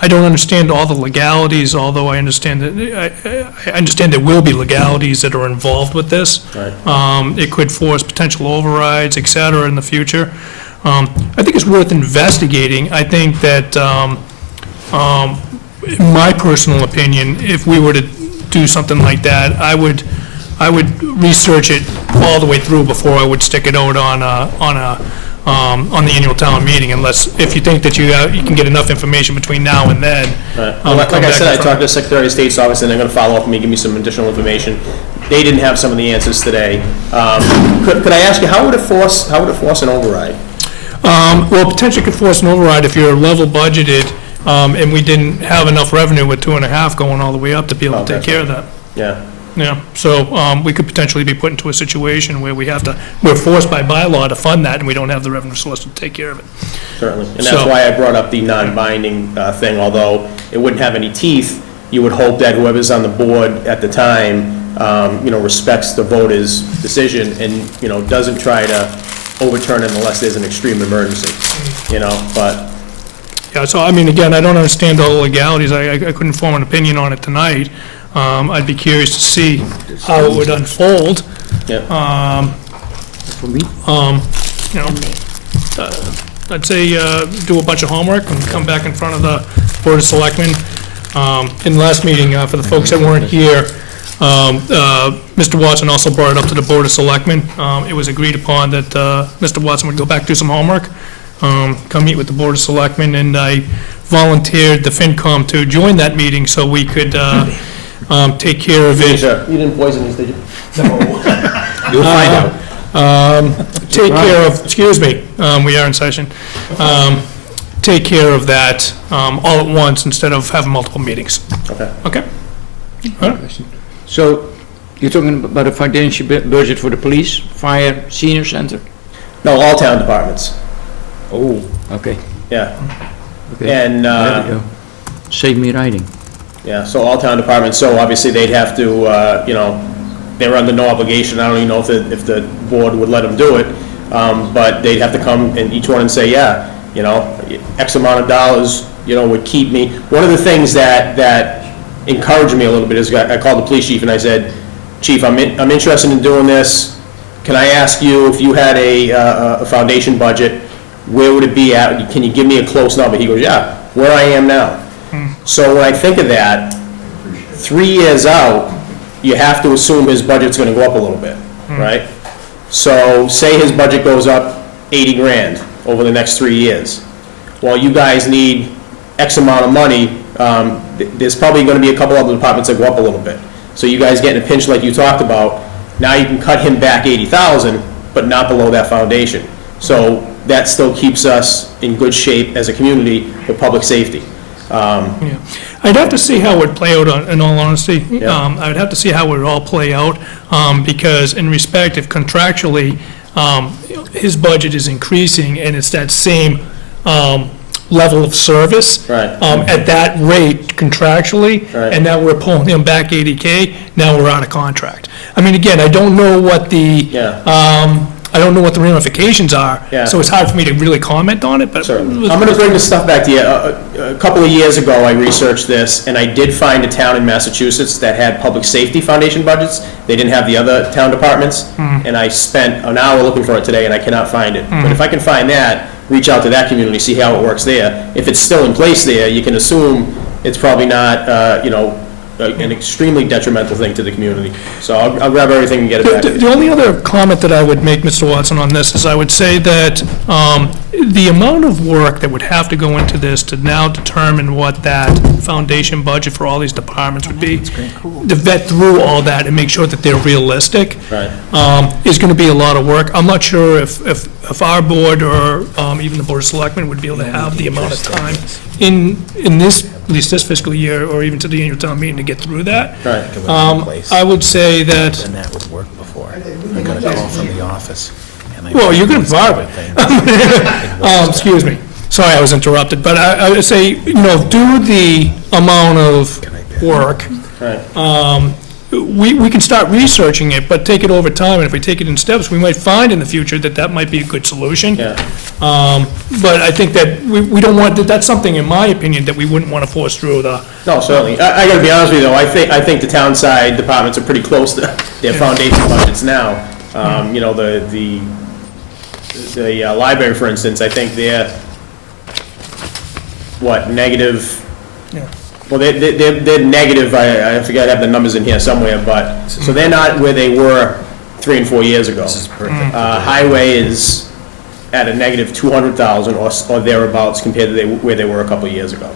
I don't understand all the legalities, although I understand that, I understand there will be legalities that are involved with this. Right. It could force potential overrides, et cetera, in the future. I think it's worth investigating. I think that, in my personal opinion, if we were to do something like that, I would research it all the way through before I would stick it out on the annual town meeting, unless, if you think that you can get enough information between now and then. Right. Well, like I said, I talked to the Secretary of State's office, and they're going to follow up with me, give me some additional information. They didn't have some of the answers today. Could I ask you, how would it force an override? Well, potentially could force an override if you're level budgeted, and we didn't have enough revenue with 2.5 going all the way up to be able to take care of that. Yeah. Yeah, so we could potentially be put into a situation where we're forced by bylaw to fund that, and we don't have the revenue source to take care of it. Certainly, and that's why I brought up the non-binding thing, although it wouldn't have any teeth. You would hope that whoever's on the board at the time respects the voters' decision and, doesn't try to overturn it unless there's an extreme emergency, but. Yeah, so, I mean, again, I don't understand all the legalities. I couldn't form an opinion on it tonight. I'd be curious to see how it would unfold. Yeah. For me? I'd say do a bunch of homework and come back in front of the Board of Selectmen. In the last meeting, for the folks that weren't here, Mr. Watson also brought it up to the Board of Selectmen. It was agreed upon that Mr. Watson would go back, do some homework, come meet with the Board of Selectmen, and I volunteered the FinCom to join that meeting so we could take care of it. You didn't poison these, did you? You'll find out. Take care of, excuse me, we are in session. Take care of that all at once instead of having multiple meetings. Okay. Okay? So, you're talking about a financial budget for the police, fire, senior center? No, all town departments, Oh, okay. yeah. Okay. And, There we go. Save me writing. yeah, so all town departments, so obviously they'd have to, they're under no obligation, I don't even know if the board would let them do it, but they'd have to come and each one and say, yeah, X amount of dollars, would keep me. One of the things that encouraged me a little bit is I called the police chief and I said, Chief, I'm interested in doing this. Can I ask you if you had a foundation budget, where would it be at? Can you give me a close number? He goes, yeah, where I am now. So when I think of that, 3 years out, you have to assume his budget's gonna go up a little bit, right? So say his budget goes up 80 grand over the next 3 years. Well, you guys need X amount of money, there's probably gonna be a couple other departments that go up a little bit. So you guys get in a pinch like you talked about, now you can cut him back 80,000, but not below that foundation. So that still keeps us in good shape as a community for public safety. Yeah. I'd have to see how it would play out, in all honesty. Yeah. I'd have to see how it would all play out, because in respect, if contractually, his budget is increasing and it's that same level of service. Right. At that rate contractually, Right. and now we're pulling him back 80K, now we're out of contract. I mean, again, I don't know what the, I don't know what the ramifications are, Yeah. so it's hard for me to really comment on it, but. Sure. I'm gonna bring this stuff back to you. A couple of years ago, I researched this, and I did find a town in Massachusetts that had public safety foundation budgets. They didn't have the other town departments, and I spent an hour looking for it today, and I cannot find it. But if I can find that, reach out to that community, see how it works there. If it's still in place there, you can assume it's probably not, an extremely detrimental thing to the community. So I'll grab everything and get it back. The only other comment that I would make, Mr. Watson, on this is I would say that the amount of work that would have to go into this to now determine what that foundation budget for all these departments would be, to vet through all that and make sure that they're realistic, Right. is going to be a lot of work. I'm not sure if our board or even the Board of Selectmen would be able to have the amount of time in this, at least this fiscal year, or even to the annual town meeting to get through that. Right. I would say that, And that would work before. I got a call from the office. and I- well, you can borrow it. Excuse me. Sorry, I was interrupted, but I would say, do the amount of work. Right. We can start researching it, but take it over time, and if we take it in steps, we might find in the future that that might be a good solution. Yeah. But I think that we don't want, that's something, in my opinion, that we wouldn't want to force through the. No, certainly. I gotta be honest with you, though, I think the town side departments are pretty close to their foundation budgets now. The library, for instance, I think they're, negative? Yeah. Well, they're negative, I forget, I have the numbers in here somewhere, but, so they're not where they were 3 and 4 years ago. This is perfect. Highway is at a negative 200,000 or thereabouts compared to where they were a couple of years ago.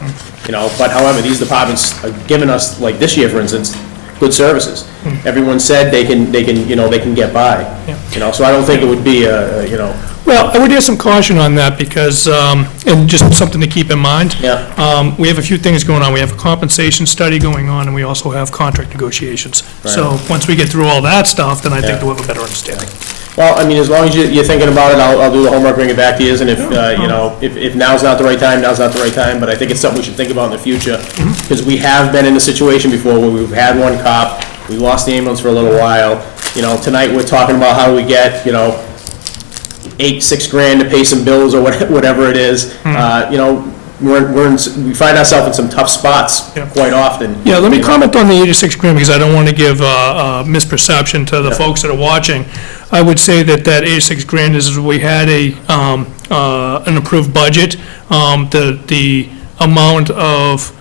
But however, these departments are giving us, like this year, for instance, good services. Everyone said they can get by. So I don't think it would be Well, I would add some caution on that because, and just something to keep in mind. Yeah. We have a few things going on. We have a compensation study going on, and we also have contract negotiations. So once we get through all that stuff, then I think we'll have a better understanding. Well, I mean, as long as you're thinking about it, I'll do the homework, bring it back to you, and if now's not the right time, now's not the right time, but I think it's something we should think about in the future, because we have been in a situation before where we've had one cop We lost the ambulance for a little while. You know, tonight we're talking about how we get, you know, $6 grand to pay some bills or whatever it is. You know, we find ourselves in some tough spots quite often. Yeah, let me comment on the 86 grand, because I don't want to give a misperception to the folks that are watching. I would say that 86 grand is, we had an approved budget. The amount of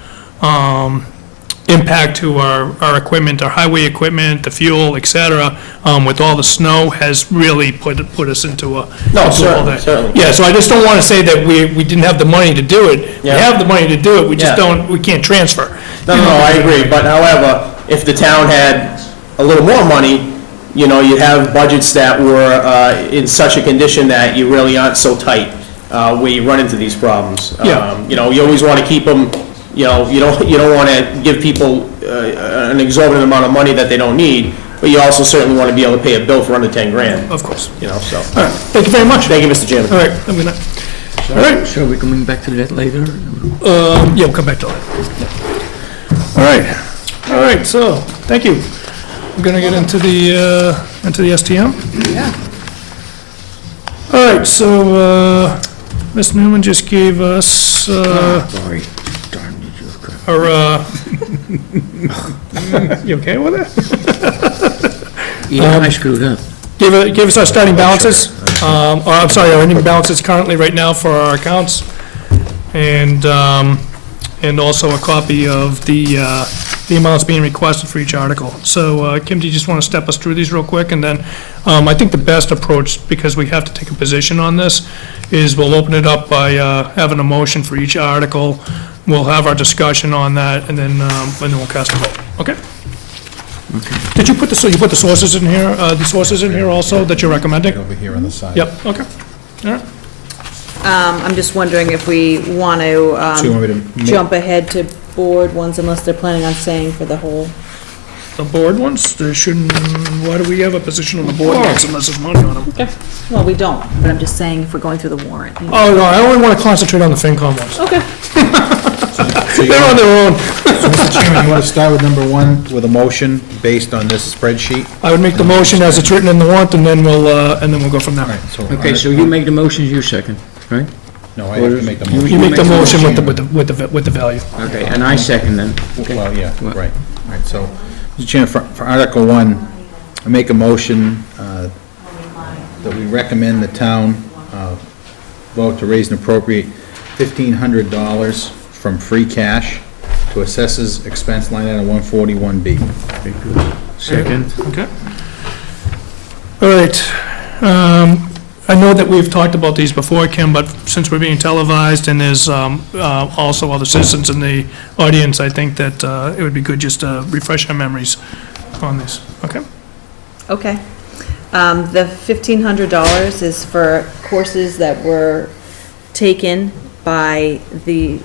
impact to our equipment, our highway equipment, the fuel, et cetera, with all the snow has really put us into a. No, certainly. Yeah, so I just don't want to say that we didn't have the money to do it. We Yeah. have the money to do it, we just Yeah. we can't transfer. No, I agree, but however, if the town had a little more money, you know, you'd have budgets that were in such a condition that you really aren't so tight where you run into these problems. Yeah. You know, you always want to keep them, you know, you don't want to give people an exorbitant amount of money that they don't need, but you also certainly want to be able to pay a bill for under 10 grand. Of course. You know, so. All right, thank you very much. Thank you, Mr. Chairman. All right, I'm gonna, all right, So we're coming back to that later? yeah, we'll come back to that. All right, so, thank you. We're gonna get into the STM? Yeah. All right, so, Ms. Newman just gave us, Sorry, darn you, crap. our, you okay with it? Yeah, I screwed up. Gave us our starting balances, or I'm sorry, our ending balances currently right now for our accounts, and also a copy of the amounts being requested for each article. So, Kim, do you just want to step us through these real quick? And then, I think the best approach, because we have to take a position on this, is we'll open it up by having a motion for each article. We'll have our discussion on that, and then we'll cast a vote, okay? Did you put the sources in here, also that you're recommending? Over here on the side. Yep, okay, all right. I'm just wondering if we want So you want to me to make- jump ahead to board ones unless they're planning on staying for the whole. The board ones, they shouldn't, why do we have a position on the board ones unless there's money on them? Okay. Well, we don't, but I'm just saying if we're going through the warrant. Oh, no, I only want to concentrate on the FinCom ones. Okay. They're on their own. So, Mr. Chairman, you want to start with number one with a motion based on this spreadsheet? I would make the motion as it's written in the warrant, and then we'll go from there. All right, so. Okay, so you make the motions, you second, right? No, I have to make the motion. You make the motion with the value. Okay, and I second then. Well, yeah, What? right. All right, so, Mr. Chairman, for Article 1, I make a motion that we recommend the town vote to raise and appropriate $1,500 from free cash to assessors expense line item 141B. Second. Okay. All right. I know that we've talked about these before, Kim, but since we're being televised and there's also other citizens in the audience, I think that it would be good just to refresh our memories on this, okay? Okay. The $1,500 is for courses that were taken by the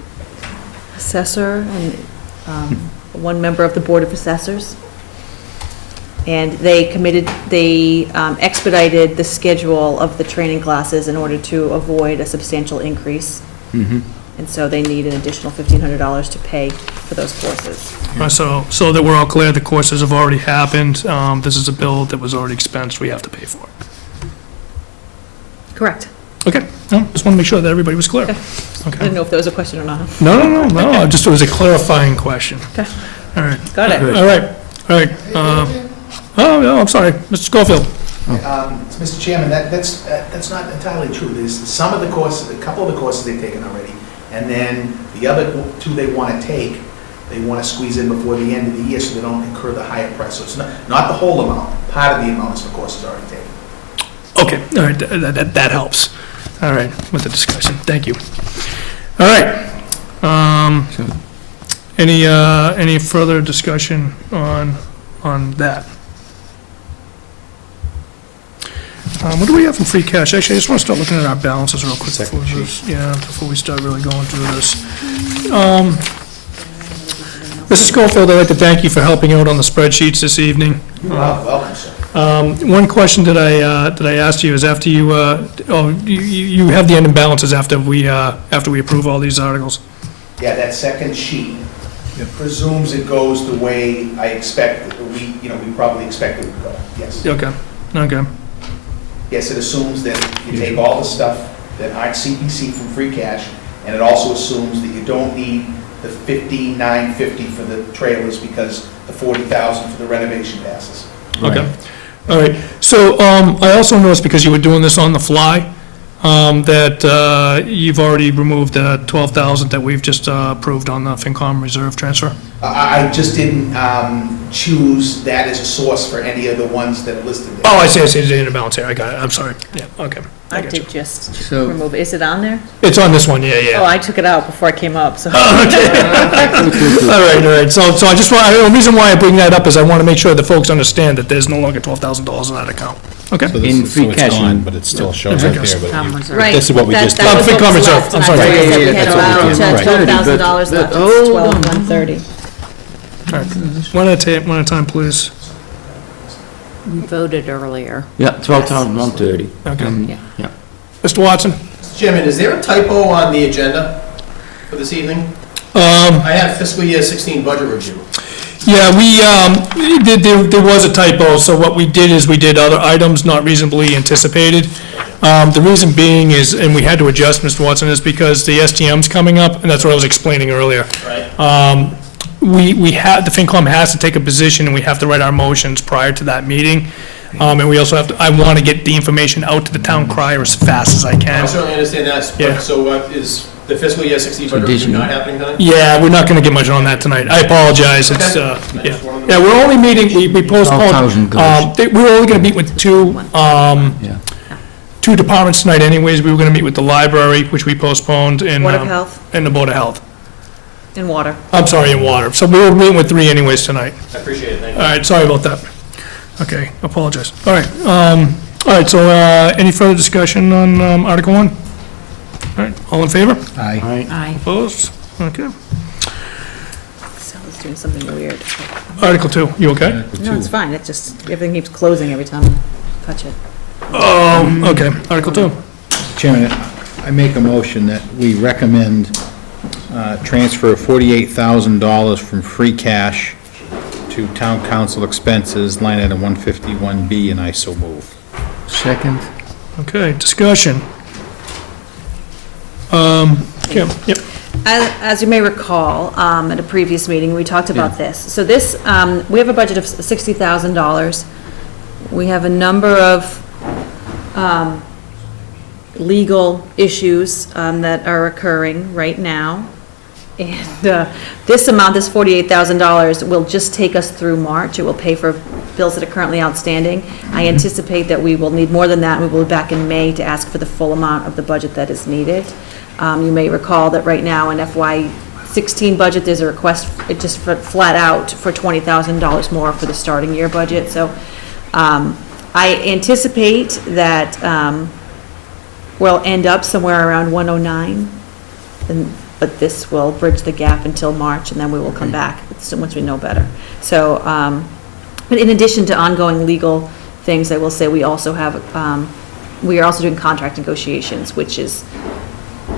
assessor and one member of the Board of Assessors. And they expedited the schedule of the training classes in order to avoid a substantial increase. And so they need an additional $1,500 to pay for those courses. So that we're all clear, the courses have already happened. This is a bill that was already expensed, we have to pay for it. Correct. Okay, no, just want to make sure that everybody was clear. Okay. I didn't know if that was a question or not. No, just it was a clarifying question. Okay. All right. Got it. All right. Oh, no, I'm sorry, Mr. Schofield. Mr. Chairman, that's not entirely true. There's some of the courses, a couple of the courses they've taken already, and then the other two they want to take, they want to squeeze in before the end of the year so they don't incur the higher price. So it's not the whole amount, part of the amount is for courses already taken. Okay, all right, that helps. All right, with the discussion, thank you. All right. Any further discussion on that? What do we have in free cash? Actually, I just want to start looking at our balances real quick before we start really going through this. Mrs. Schofield, I'd like to thank you for helping out on the spreadsheets this evening. You're welcome, sir. One question that I asked you is after you have the ending balances after we approve all these articles. Yeah, that second sheet presumes it goes the way I expect, we probably expect it would go, yes. Okay, okay. Yes, it assumes that you take all the stuff that aren't CPC from free cash, and it also assumes that you don't need the $59.50 for the trailers because the $40,000 for the renovation passes. Okay, all right. So I also noticed, because you were doing this on the fly, that you've already removed the $12,000 that we've just approved on the FinCom reserve transfer. I just didn't choose that as a source for any of the ones that are listed there. Oh, I see, it's in the balance here, I got it, I'm sorry. Yeah, okay. I got you. did just So- remove it. Is it on there? It's on this one, yeah, Oh, yeah. I took it out before I came up, so. All right. So I just want, the reason why I bring that up is I want to make sure that folks understand that there's no longer $12,000 in that account. Okay? So this In is- free so it's cash gone, in- but it still shows up there, but FinCom you- reserve. Right. this is what we That- just that did. was what FinCom was reserve, left, I'm and sorry. I said we had That's what we allowed did. Right. $12,000 left, it's 12,130. All right. One at a time, please. We voted earlier. Yeah, 12,130. Okay. Yeah. Mr. Watson? Mr. Chairman, is there a typo on the agenda for this evening? I have fiscal year 16 budget review. Yeah, there was a typo, so what we did is we did other items not reasonably anticipated. The reason being is, and we had to adjust, Mr. Watson, is because the STM's coming up, and that's what I was explaining earlier. Right. We have, the FinCom has to take a position, and we have to write our motions prior to that meeting. And we also have to, I want to get the information out to the town crier as fast as I I can. certainly understand that, Yeah. but so what is the fiscal year 16 budget did review you- not happening tonight? Yeah, we're not going to get much on that tonight. I apologize, it's, Okay. yeah. Yeah, we're only meeting, we postponed, 12,000 goes. we're only going to meet with two, Yeah. two departments tonight anyways. We were going to meet with the library, which we postponed, and, Board of Health and the Board of Health. and Water. I'm sorry, and water. So we were meeting with three anyways tonight. I appreciate it, thank All you. right, sorry about that. Okay, apologize. All right, so any further discussion on Article 1? All right, all in favor? Aye. Aye. Opposed? Okay. Sal's doing something weird. Article 2, you okay? No, it's fine, it just, everything keeps closing every time I touch it. Okay, Article 2. Chairman, I make a motion that we recommend transfer of $48,000 from free cash to town council expenses, line item 151B, and I so move. Second. Okay, discussion. Kim, yep. As you may recall, at a previous meeting, we talked about this. So this, we have a budget of $60,000. We have a number of legal issues that are occurring right now. And this amount, this $48,000, will just take us through March. It will pay for bills that are currently outstanding. I anticipate that we will need more than that, and we will be back in May to ask for the full amount of the budget that is needed. You may recall that right now in FY16 budget, there's a request, it just flat out for $20,000 more for the starting year budget. So I anticipate that we'll end up somewhere around 109, but this will bridge the gap until March, and then we will come back once we know better. So, but in addition to ongoing legal things, I will say we also have, we are also doing contract negotiations, which is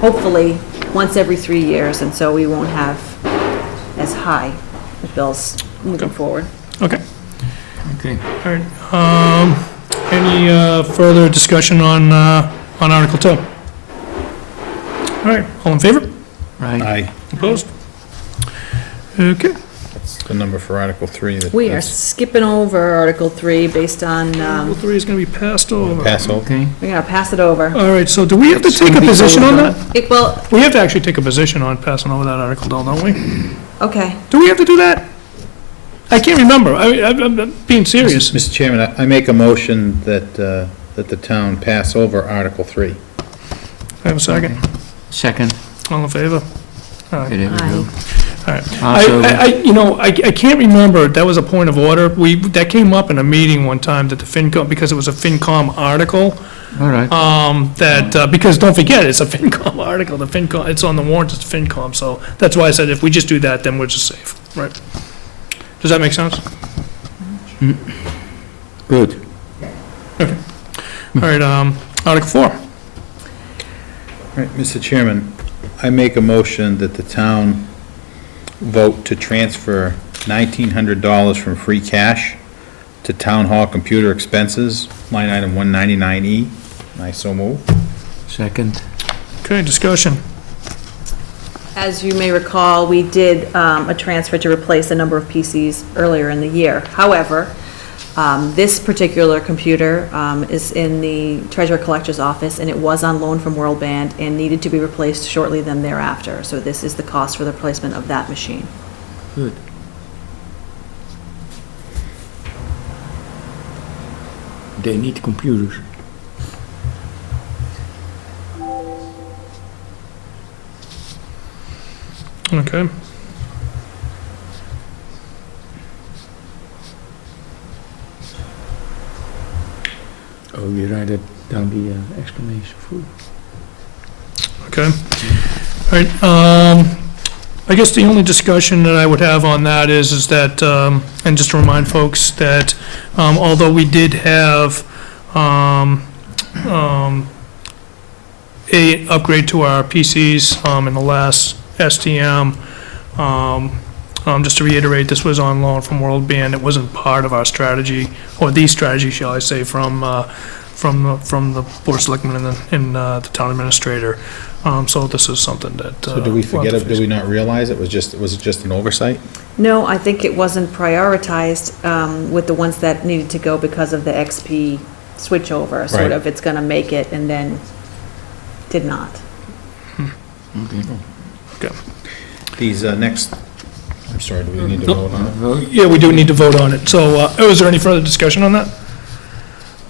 hopefully once every 3 years, and so we won't have as high bills moving forward. Okay, Okay. all right. Any further discussion on Article 2? All right, all in favor? Right. Aye. Opposed? Okay. That's the number for Article 3. We are skipping over Article 3 based on, Article 3 is going to be passed over. Pass over. Okay. we're gonna pass it over. All right, so do we have to take a position on that? Well, We have to actually take a position on passing over that article, don't we? okay. Do we have to do that? I can't remember. I'm being serious. Mr. Chairman, I make a motion that the town pass over Article 3. I have a second. Second. All in favor? All right. Okay, there we go. All right. Also- I can't remember, that was a point of order. That came up in a meeting one time that the FinCom, because it was a FinCom article, All right. because don't forget, it's a FinCom article, it's on the warrant, it's FinCom, so that's why I said if we just do that, then we're just safe, right? Does that make sense? Good. All right, Article 4. All right, Mr. Chairman, I make a motion that the town vote to transfer $1,900 from free cash to town hall computer expenses, line item 199E. I so move. Second. Okay, discussion. As you may recall, we did a transfer to replace a number of PCs earlier in the year. However, this particular computer is in the treasurer collector's office, and it was on loan from World Band and needed to be replaced shortly then thereafter. So this is the cost for the replacement of that machine. Good. They need computers. Okay. Oh, you write it down the explanation for. Okay. All right, I guess the only discussion that I would have on that is that, and just to remind folks that, although we did have, a upgrade to our PCs, in the last STM, just to reiterate, this was on loan from World Band. It wasn't part of our strategy, or the strategy, shall I say, from the Board of Selectmen and the town administrator. So this is something that. So do we forget it, did we not realize it? Was it just an oversight? No, I think it wasn't prioritized with the ones that needed to go because of the XP switchover. Sort Right. of, it's going to make it, and then did not. Okay. These next, I'm sorry, do we need to vote on it? Vote? Yeah, we do need to vote on it. So, is there any further discussion on that?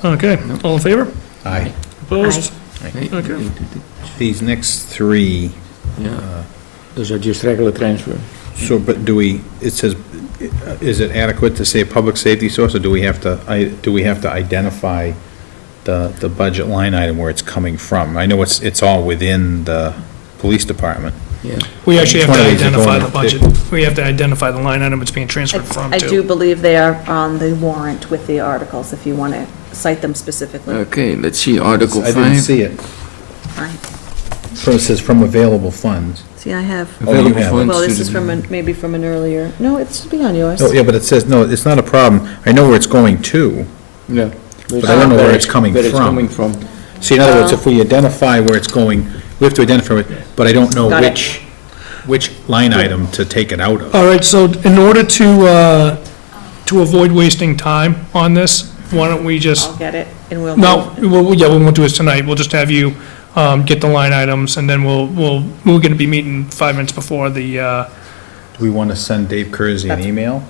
Okay, all in favor? Aye. Opposed? Hey, Okay. These next three, Yeah, those are just regular transfer. so, but do we, it says, is it adequate to say public safety source, or do we have to identify the budget line item where it's coming from? I know it's all within the police department. Yeah. We actually have Which to one of these are identify going- the budget. We have to identify the line item it's being transferred from I to. do believe they are on the warrant with the articles, if you want to cite them specifically. Okay, let's see, Article I didn't 5. see it. Right. So it says from available funds. See, I have, Oh, you Available have it. funds well, to this the- is from, maybe from an earlier, no, it should be on yours. Oh, yeah, but it says, no, it's not a problem. I know where it's going to. Yeah. But I don't know where it's coming Where it's from. coming from. See, in other words, if we identify where it's going, we have to identify it, but I don't know Got it. which line item to take it out of. All right, so in order to avoid wasting time on this, why don't we just, I'll get it, and we'll. no, yeah, we won't do this tonight. We'll just have you get the line items, and then we're going to be meeting 5 minutes before the, Do we want to send Dave Kersey an email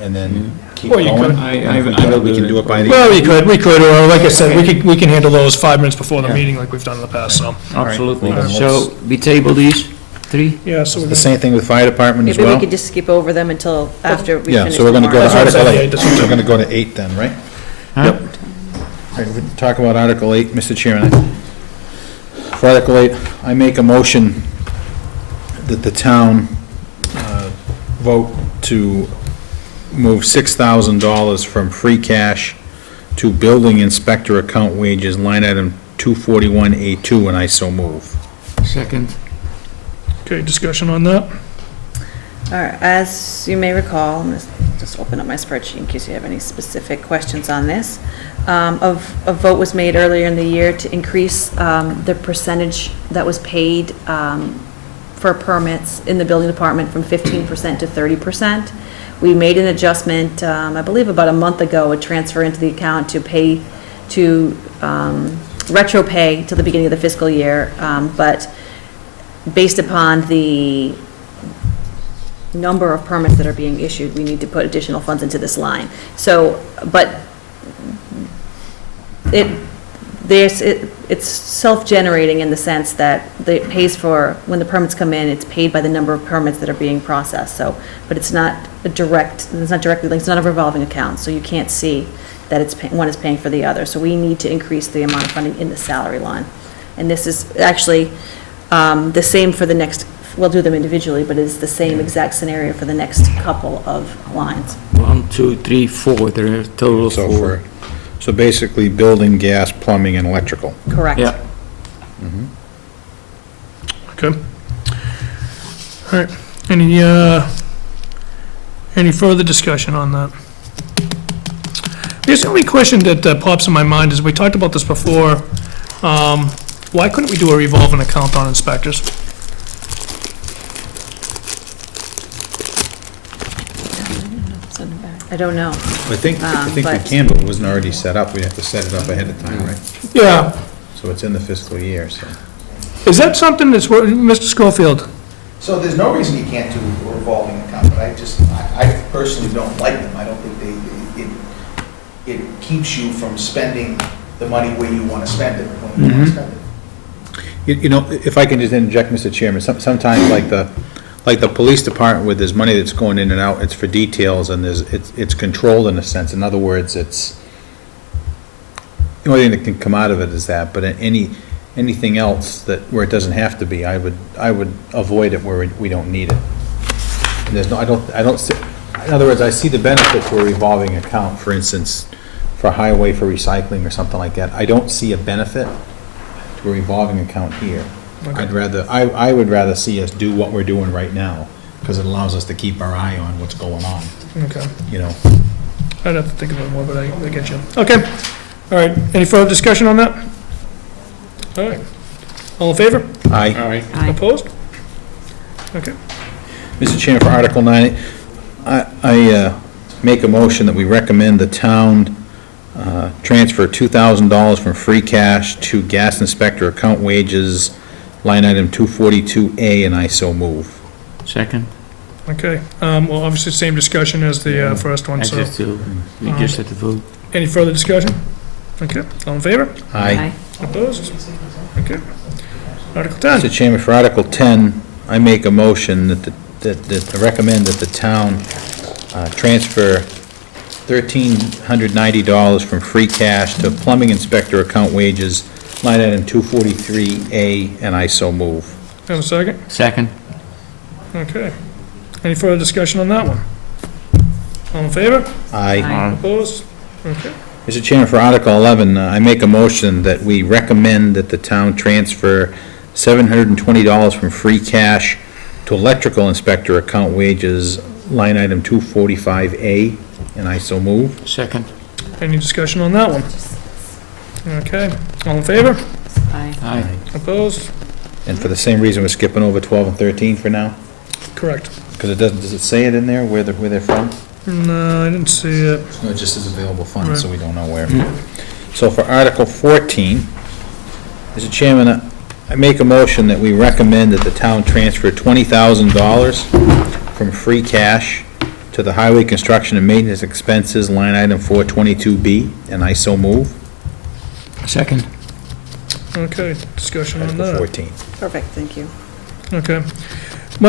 and then keep Well, you going? could. I If we will can, we do can that. do it by the. well, we could, or like I said, we can handle those 5 minutes before the Yeah. meeting like we've done in the past, so. Absolutely. Well, then So, we table these 3? Yeah, so we're The gonna. same thing with fire department as Maybe we well? could just skip over them until after we Yeah, finish. so we're going to go to That's what I'm Article saying, 8. that's what I'm We're going to go to 8 then, right? Yep. All right, we talk about Article 8, Mr. Chairman. For Article 8, I make a motion that the town vote to move $6,000 from free cash to building inspector account wages, line item 241A2, and I so move. Second. Okay, discussion on that? All right, as you may recall, I'm gonna just open up my spreadsheet in case you have any specific questions on this. A vote was made earlier in the year to increase the percentage that was paid for permits in the building department from 15% to 30%. We made an adjustment, I believe about a month ago, a transfer into the account to pay, to retro pay till the beginning of the fiscal year, but based upon the number of permits that are being issued, we need to put additional funds into this line. So, but it's self-generating in the sense that it pays for, when the permits come in, it's paid by the number of permits that are being processed, so, but it's not directly linked, it's not a revolving account, so you can't see that one is paying for the other. So we need to increase the amount of funding in the salary line. And this is actually the same for the next, we'll do them individually, but it's the same exact scenario for the next couple of lines. 1, 2, 3, 4, there are total So 4. so basically, building, gas, plumbing, and electrical. Correct. Yeah. Okay. All right, any Any further discussion on that? I guess the only question that pops in my mind is, we talked about this before, why couldn't we do a revolving account on inspectors? I don't know. I think we but- can, but it wasn't already set up. We have to set it up ahead of time, right? Yeah, So it's in the fiscal year, so. is that something that's, Mr. Schofield? So there's no reason you can't do a revolving account, but I personally don't like them. I don't think it keeps you from spending the money where you want to spend it, when you want to spend it. You know, if I can just interject, Mr. Chairman, sometimes like the police department, where there's money that's going in and out, it's for details, and it's controlled in a sense. In other words, it's, the only thing that can come out of it is that, but anything else where it doesn't have to be, I would avoid it where we don't need it. And there's no, I don't see, in other words, I see the benefit to a revolving account, for instance, for highway, for recycling or something like that. I don't see a benefit to a revolving account here. Okay. I would rather see us do what we're doing right now, because it allows us to keep our eye on what's going on, Okay. you know. I'd have to think about it more, but I get you. Okay, all right, any further discussion on that? All right, all in favor? Aye. Aye. Opposed? Okay, Mr. Chairman, for Article 9, I make a motion that we recommend the town transfer $2,000 from free cash to gas inspector account wages, line item 242A, and I so move. Second? okay, well, obviously, same discussion as the first one, so, We just had to vote. any further discussion? Okay, all in favor? Aye. Opposed? Okay. Article 10, Mr. Chairman, for Article 10, I make a motion that I recommend that the town transfer $1,390 from free cash to plumbing inspector account wages, line item 243A, and I so move. have a second? Second? Okay. Any further discussion on that one? All in favor? Aye. Opposed? Okay. Mr. Chairman, for Article 11, I make a motion that we recommend that the town transfer $720 from free cash to electrical inspector account wages, line item 245A, and I so move. Second? Any discussion on that one? Okay. All in favor? Aye. Aye. Opposed? And for the same reason, we're skipping over 12 and 13 for now? Correct. Because it doesn't, does it say it in there where they're from? No, I didn't see it. No, it just says available funds, so we don't know where. So for Article 14, Mr. Chairman, I make a motion that we recommend that the town transfer $20,000 from free cash to the highway construction and maintenance expenses, line item 422B, and I so move. Second? Okay, discussion on Article that. 14. Perfect, thank you. Okay. Do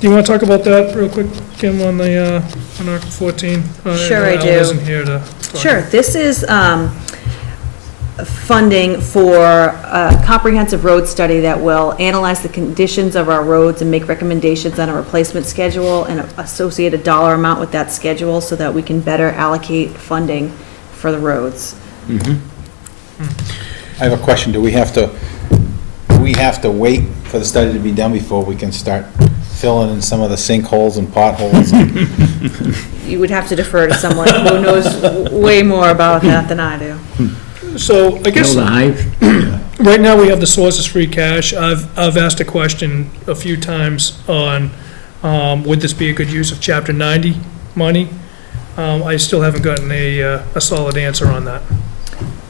you want to talk about that real quick, Kim, on Article 14? Sure, I Alan do. isn't here to talk. Sure, this is funding for a comprehensive road study that will analyze the conditions of our roads and make recommendations on a replacement schedule and associate a dollar amount with that schedule so that we can better allocate funding for the roads. I have a question. Do we have to wait for the study to be done before we can start filling in some of the sinkholes and potholes? You would have to defer to someone who knows way more about that than I do. So, I guess, the hive? right now, we have the sources free cash. I've asked a question a few times on, would this be a good use of Chapter 90 money? I still haven't gotten a solid answer on that.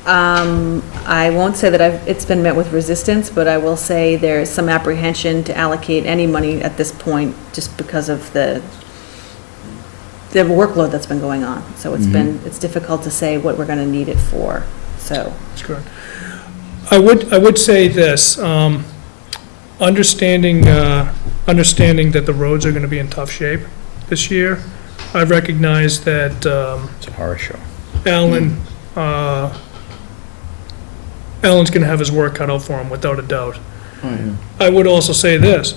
I won't say that it's been met with resistance, but I will say there's some apprehension to allocate any money at this point just because of the workload that's been going on. So it's difficult to say what we're gonna need it for, so. That's correct. I would say this, understanding that the roads are gonna be in tough shape this year, I recognize that, It's a horror show. Alan's gonna have his work cut out for him, without a doubt. Oh, yeah. I would also say this,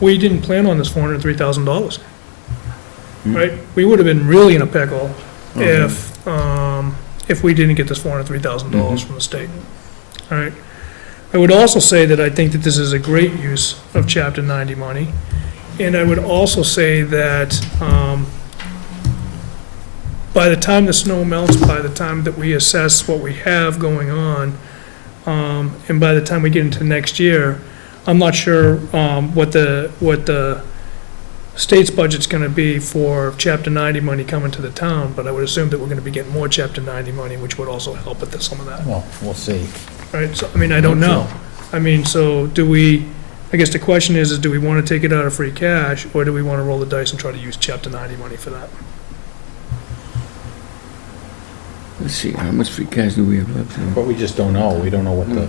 we didn't plan on this $403,000. Right? We would have been really in a pickle if we didn't get this $403,000 from the state. All right? I would also say that I think that this is a great use of Chapter 90 money, And I would also say that by the time the snow melts, by the time that we assess what we have going on, and by the time we get into next year, I'm not sure what the state's budget's going to be for Chapter 90 money coming to the town, but I would assume that we're going to be getting more Chapter 90 money, which would also help with some of that. Well, we'll see. Right, so, I mean, I don't know. I mean, so do we, I guess the question is do we want to take it out of free cash, or do we want to roll the dice and try to use Chapter 90 money for that? Let's see, how much free cash do we have left? But we just don't know. We don't know what the,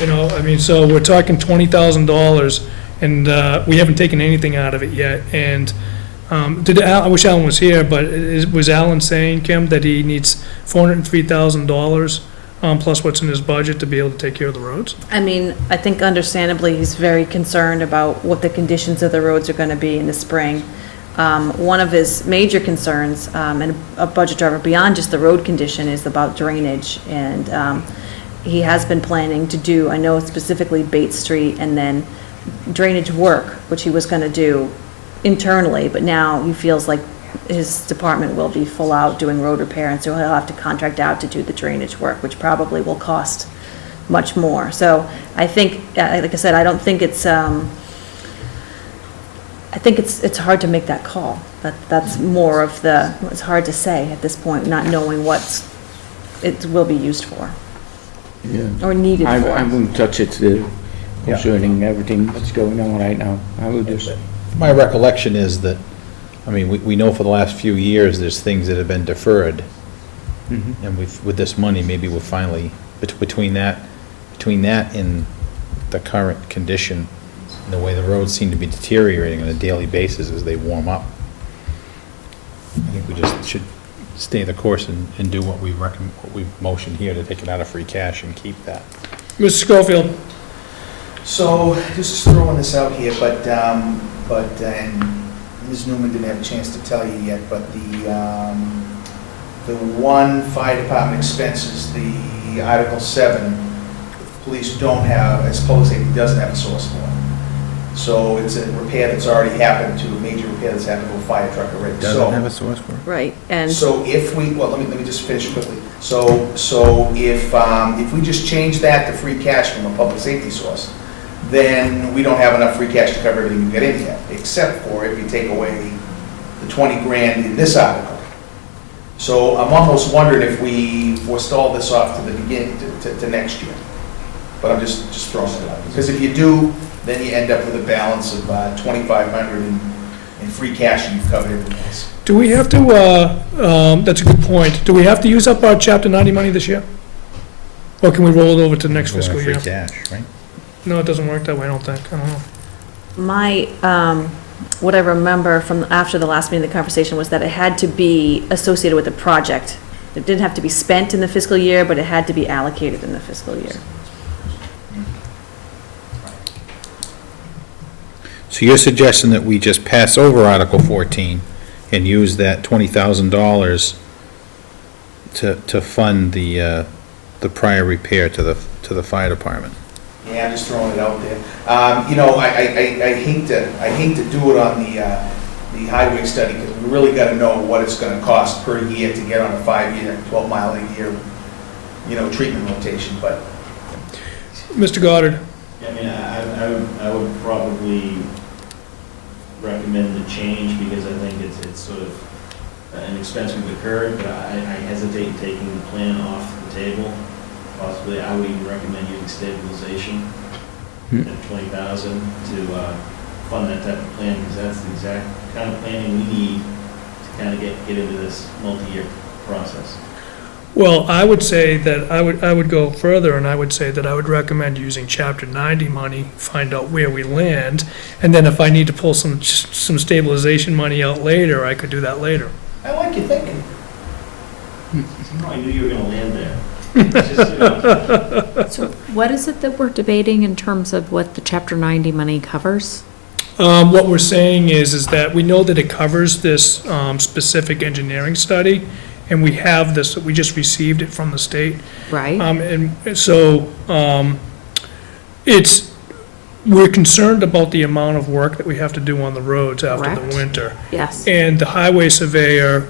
You know, I mean, so we're talking $20,000, and we haven't taken anything out of it yet, and I wish Alan was here, but was Alan saying, Kim, that he needs $403,000 plus what's in his budget to be able to take care of the roads? I mean, I think understandably, he's very concerned about what the conditions of the roads are going to be in the spring. One of his major concerns, and a budget driver beyond just the road condition, is about drainage. And he has been planning to do, I know specifically Bates Street, and then drainage work, which he was going to do internally, but now he feels like his department will be full out doing road repair, and so he'll have to contract out to do the drainage work, which probably will cost much more. So I think, like I said, I don't think it's, I think it's hard to make that call. That's more of the, it's hard to say at this point, not knowing what it will be used for Yeah. or needed I for. wouldn't touch it concerning everything that's going on right now. I would just, my recollection is that, I mean, we know for the last few years, there's things that have been deferred. And with this money, maybe we'll finally, between that and the current condition, and the way the roads seem to be deteriorating on a daily basis as they warm up, I think we just should stay the course and do what we recommend, what we motioned here, to take it out of free cash and keep that. Mr. Schofield? So, just throwing this out here, but, and Ms. Newman didn't have a chance to tell you yet, but the one fire department expenses, the Article 7, police don't have, as public safety doesn't have a source for. So it's a repair that's already happened to, a major repair that's happened to a fire truck already. Doesn't have a source for it? Right, and So if we, well, let me just finish quickly. So if we just change that to free cash from a public safety source, then we don't have enough free cash to cover everything we get in here, except for if you take away the 20 grand in this article. So I'm almost wondering if we forestall this off to the beginning, to next year. But I'm just throwing it out. Because if you do, then you end up with a balance of 2,500 in free cash, and you've covered everything else. Do we have to, that's a good point, do we have to use up our Chapter 90 money this year? Or can we roll it over to next Going fiscal free year? cash, right? No, it doesn't work that way, I don't think, I don't know. my, what I remember from after the last meeting, the conversation was that it had to be associated with a project. It didn't have to be spent in the fiscal year, but it had to be allocated in the fiscal year. So you're suggesting that we just pass over Article 14 and use that $20,000 to fund the prior repair to the fire department? Yeah, I'm just throwing it out there. You know, I hate to do it on the highway study, because we really got to know what it's going to cost per year to get on a 5-year, 12-mile-a-year, treatment rotation, but. Mr. Goddard? I mean, I would probably recommend the change, because I think it's sort of an expense we've incurred, but I hesitate taking the plan off the table. Possibly, I would even recommend using stabilization at 20,000 to fund that type of plan, because that's the exact kind of planning we need to kind of get into this multi-year process. Well, I would say that, I would go further, and I would say that I would recommend using Chapter 90 money, find out where we land, and then if I need to pull some stabilization money out later, I could do that later. I like your thinking. I knew you were going to land there. It's just, So what is it that we're debating in terms of what the Chapter 90 money covers? What we're saying is that we know that it covers this specific engineering study, and we have this, we just received it from the state. Right? And so it's, we're concerned about the amount of work that we have to do on the roads after Correct. the winter. Yes. And the highway surveyor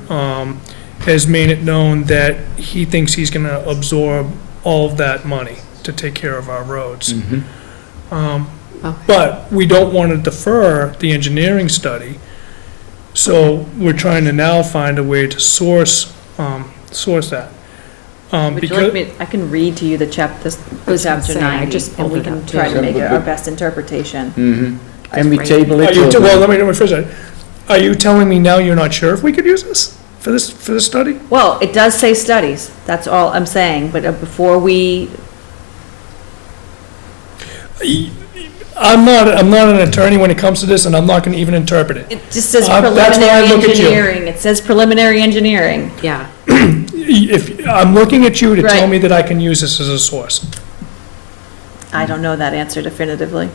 has made it known that he thinks he's going to absorb all of that money to take care of our roads. But we don't want to defer the engineering study, so we're trying to now find a way to source that. Would you like me, I can read to you the this chapter say, I 90, just and pulled we it can up, try too. to make it our best interpretation. Can we table it? Well, till- let me first, are you telling me now you're not sure if we could use this for this study? Well, it does say studies, that's all I'm saying, but before we, I'm not an attorney when it comes to this, and I'm not going to even interpret it. it just says That's why I preliminary look at you. engineering, it says preliminary engineering. Yeah. If, I'm looking at you to tell Right. me that I can use this as a source. I don't know that answer definitively.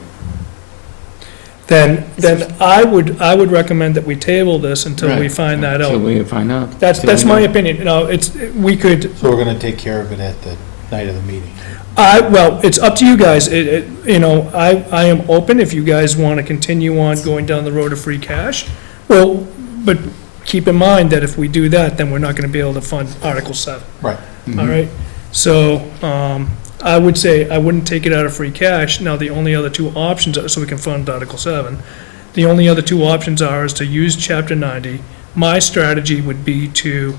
Then I would recommend that we table this until we Right. find that Till out. we find out. That's my opinion, we could, So we're gonna take care of it at the night of the meeting. well, it's up to you guys, I am open if you guys want to continue on going down the road of free cash. Well, but keep in mind that if we do that, then we're not going to be able to fund Article 7. Right. All right? So I would say I wouldn't take it out of free cash. Now, the only other two options, are so we can fund Article 7, the only other two options is to use Chapter 90. My strategy would be to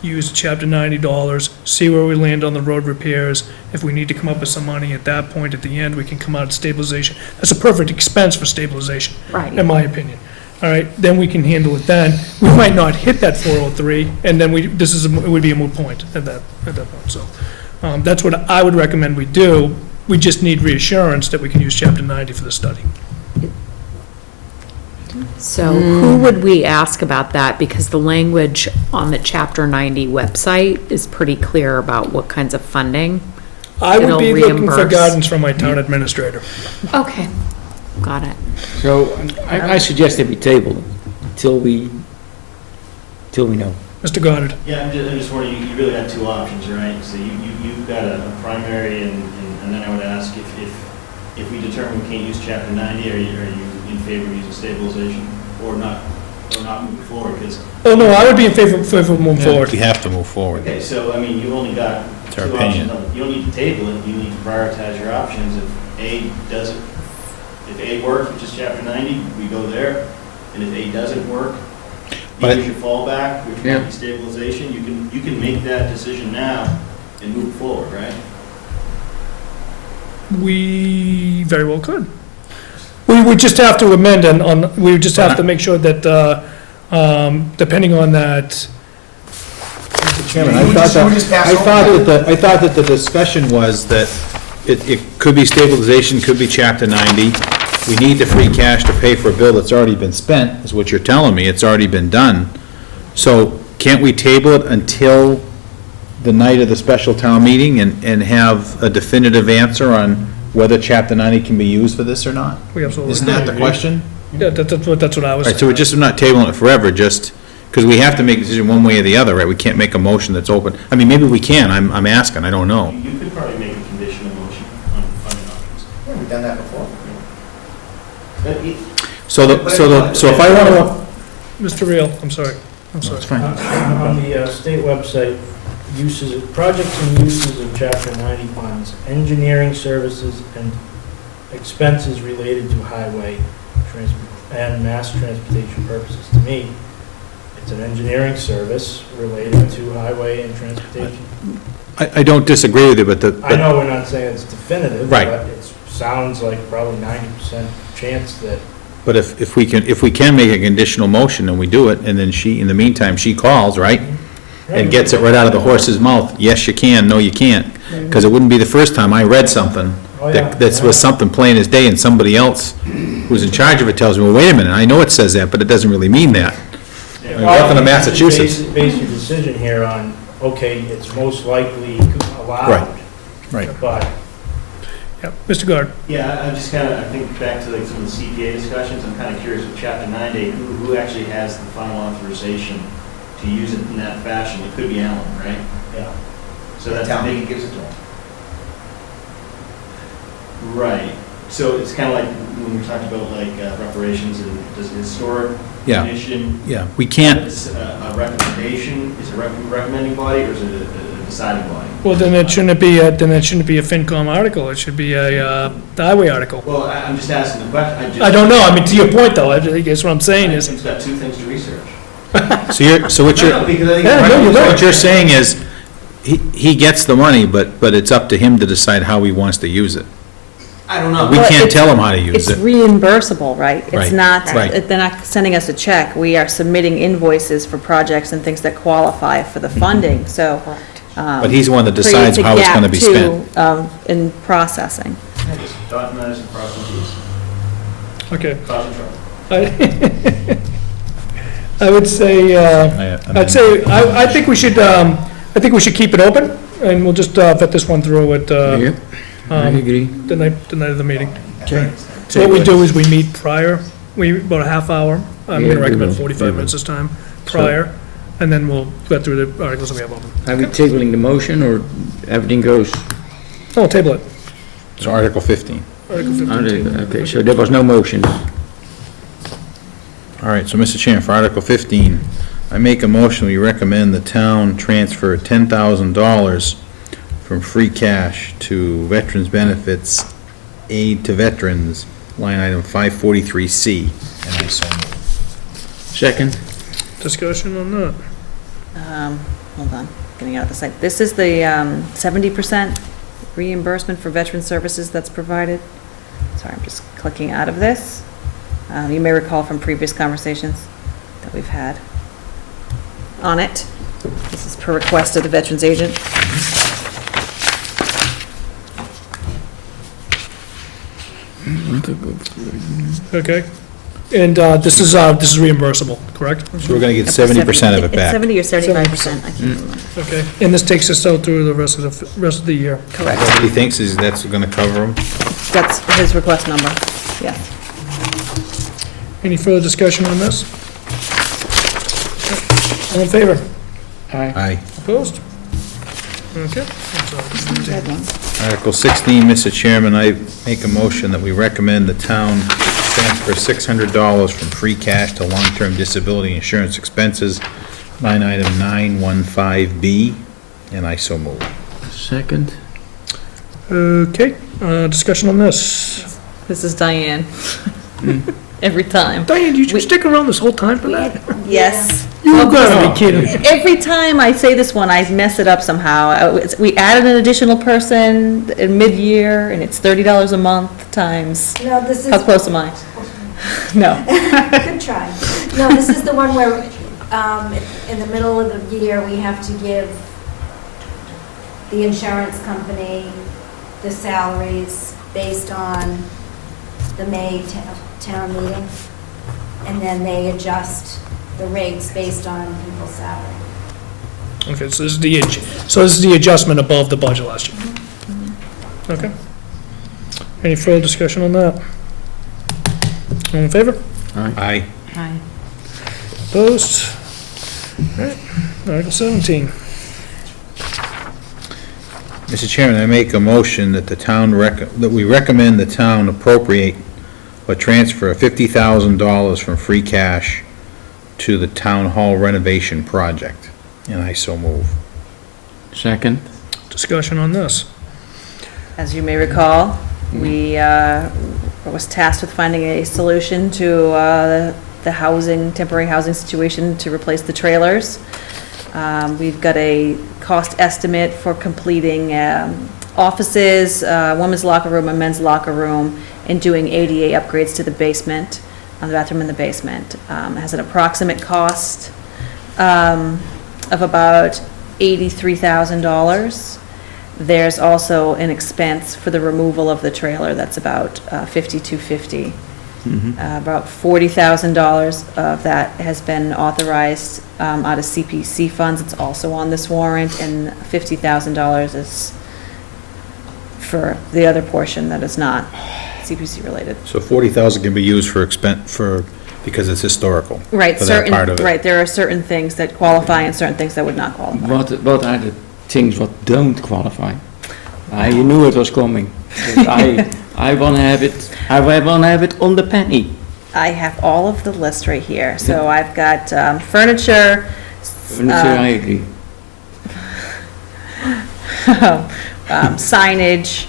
use Chapter 90 dollars, see where we land on the road repairs. If we need to come up with some money at that point, at the end, we can come out of stabilization. That's a perfect expense for stabilization, Right. in my opinion. All right, then we can handle it then. We might not hit that 403, and then it would be a moot point at that point, so. That's what I would recommend we do. We just need reassurance that we can use Chapter 90 for the study. So who would we ask about that? Because the language on the Chapter 90 website is pretty clear about what kinds of funding. I would be It'll looking for reimburse. guidance from my town administrator. Okay, got it. So I suggest that we table it till we know. Mr. Goddard? Yeah, I'm just wondering, you really got two options, right? So you've got a primary, and then I would ask if we determine we can't use Chapter 90, are you in favor of using stabilization or not moving forward? Because Oh, no, I would be in favor of moving forward. We have to move forward. okay, so I mean, you only got It's our two opinion. options. You don't need to table it, you need to prioritize your options. If A works, which is Chapter 90, we go there, and if A doesn't work, But- here's your fallback, which Yeah. might be stabilization. You can make that decision now and move forward, right? We very well could. We would just have to amend we would just have to make sure that, depending on that, Chairman, I thought that the discussion was that it could be stabilization, could be Chapter 90. We need the free cash to pay for a bill that's already been spent, is what you're telling me, it's already been done. So can't we table it until the night of the special town meeting and have a definitive answer on whether Chapter 90 can be used for this or not? we absolutely. Isn't that the question? Yeah, that's what I was. Right, so we're just not tabling it forever, just, because we have to make a decision one way or the other, right? We can't make a motion that's open. I mean, maybe we can, I'm asking, I don't know. You could probably make a conditional motion on funding options. Yeah, we've done that before. So if I want to, Mr. Reel, I'm sorry. it's fine. On the state website, projects and uses of Chapter 90 funds, engineering services and expenses related to highway and mass transportation purposes. To me, it's an engineering service related to highway and transportation. I don't disagree with you, but I know we're not saying it's definitive, Right. but it sounds like probably 90% chance that But if we can make a conditional motion and we do it, and then in the meantime, she calls, right? And gets it right out of the horse's mouth, yes, you can, no, you can't. Because it wouldn't be the first time I read something that was something plain as day, and somebody else who's in charge of it tells me, well, wait a minute, I know it says that, but it doesn't really mean that. Yeah, mean, welcome to Massachusetts. Base your decision here on, okay, it's most likely allowed. Right. But, Yeah, Mr. Goddard? yeah, I'm just kind of, I think back to like some of the CPA discussions, I'm kind of curious with Chapter 90, who actually has the final authorization to use it in that fashion? It could be Alan, right? Yeah. So that's Town a meeting big, gives it to them. right. So it's kind of like when we talked about like reparations and does the historic Yeah. commission, Yeah, we can't, is a recommendation, is it a recommending body or is it a deciding body? Well, then it shouldn't be a FinCom article, it should be a highway article. Well, I'm just asking the question. I don't know, I mean, to your point, though, I guess what I'm saying is, It's got two things to research. so what you're, Because I think. Yeah, no, you're right. what you're saying is, he gets the money, but it's up to him to decide how he wants to use it. I don't know. We Well, can't it's- tell him how to use It's it. reimbursable, right? Right, It's not, right. they're not sending us a check. We are submitting invoices for projects and things that qualify for the funding, so. But he's the one that decides creates a how it's gonna gap be spent. too, in processing. Just dot and i's and cross and t's. okay. Cause and trouble. I would say, I think we should keep it open, and we'll just vet this one through at, Yep, I agree. the night of the meeting. Okay. So what we do is we meet prior, about a half hour, I'm Yeah, gonna recommend we will, 45 we will. minutes this time, prior, and then we'll get through the articles that we have open. Are we tabling the motion, or everything goes? Oh, table it. So Article 15. Article 15. Okay, so there was no motion. All right, so Mr. Chairman, for Article 15, I make a motion, we recommend the town transfer $10,000 from free cash to Veterans Benefits Aid to Veterans, line item 543C, and I so move. Second? Discussion on that. Hold on, getting out of the site. This is the 70% reimbursement for veteran services that's provided. Sorry, I'm just clicking out of this. You may recall from previous conversations that we've had on it. This is per request of the veterans agent. Okay. And this is reimbursable, correct? So we're gonna get 70% of it It's back. 70 or 75%, I can't remember. Okay. And this takes us out through the rest of the year. Correct. What he thinks is that's gonna cover him? That's his request number, yes. Any further discussion on this? All in favor? Aye. Aye. Opposed? Okay. That's all. Good one. Article 16, Mr. Chairman, I make a motion that we recommend the town transfer $600 from free cash to long-term disability insurance expenses, line item 915B, and I so move. Second? Okay, discussion on this. This is Diane. Every time. Diane, did you stick around this whole time for that? Yes. You gotta be kidding. Every time I say this one, I mess it up somehow. We added an additional person in mid-year, and it's $30 a month times. No, this is. How close am I? No. Good try. No, this is the one where, in the middle of the year, we have to give the insurance company the salaries based on the May town meeting, and then they adjust the rates based on people's salary. Okay, so this is the adjustment above the budget last year. Okay. Any further discussion on that? All in favor? Aye. Hi. Opposed? All right, Article 17. Mr. Chairman, I make a motion that that we recommend the town appropriate or transfer $50,000 from free cash to the town hall renovation project, and I so move. Second? Discussion on this. As you may recall, we was tasked with finding a solution to the temporary housing situation to replace the trailers. We've got a cost estimate for completing offices, women's locker room, and men's locker room, and doing ADA upgrades to the basement, the bathroom in the basement. It has an approximate cost of about $83,000. There's also an expense for the removal of the trailer that's about $5,250. About $40,000 of that has been authorized out of CPC funds. It's also on this warrant, and $50,000 is for the other portion that is not CPC related. So 40,000 can be used for because it's historical. Right, For that part of it. right, there are certain things that qualify and certain things that would not qualify. What are the things what don't qualify? I knew it was coming. But I want to have it on the penny. I have all of the list right here. So I've got furniture. Furniture, I agree. Signage,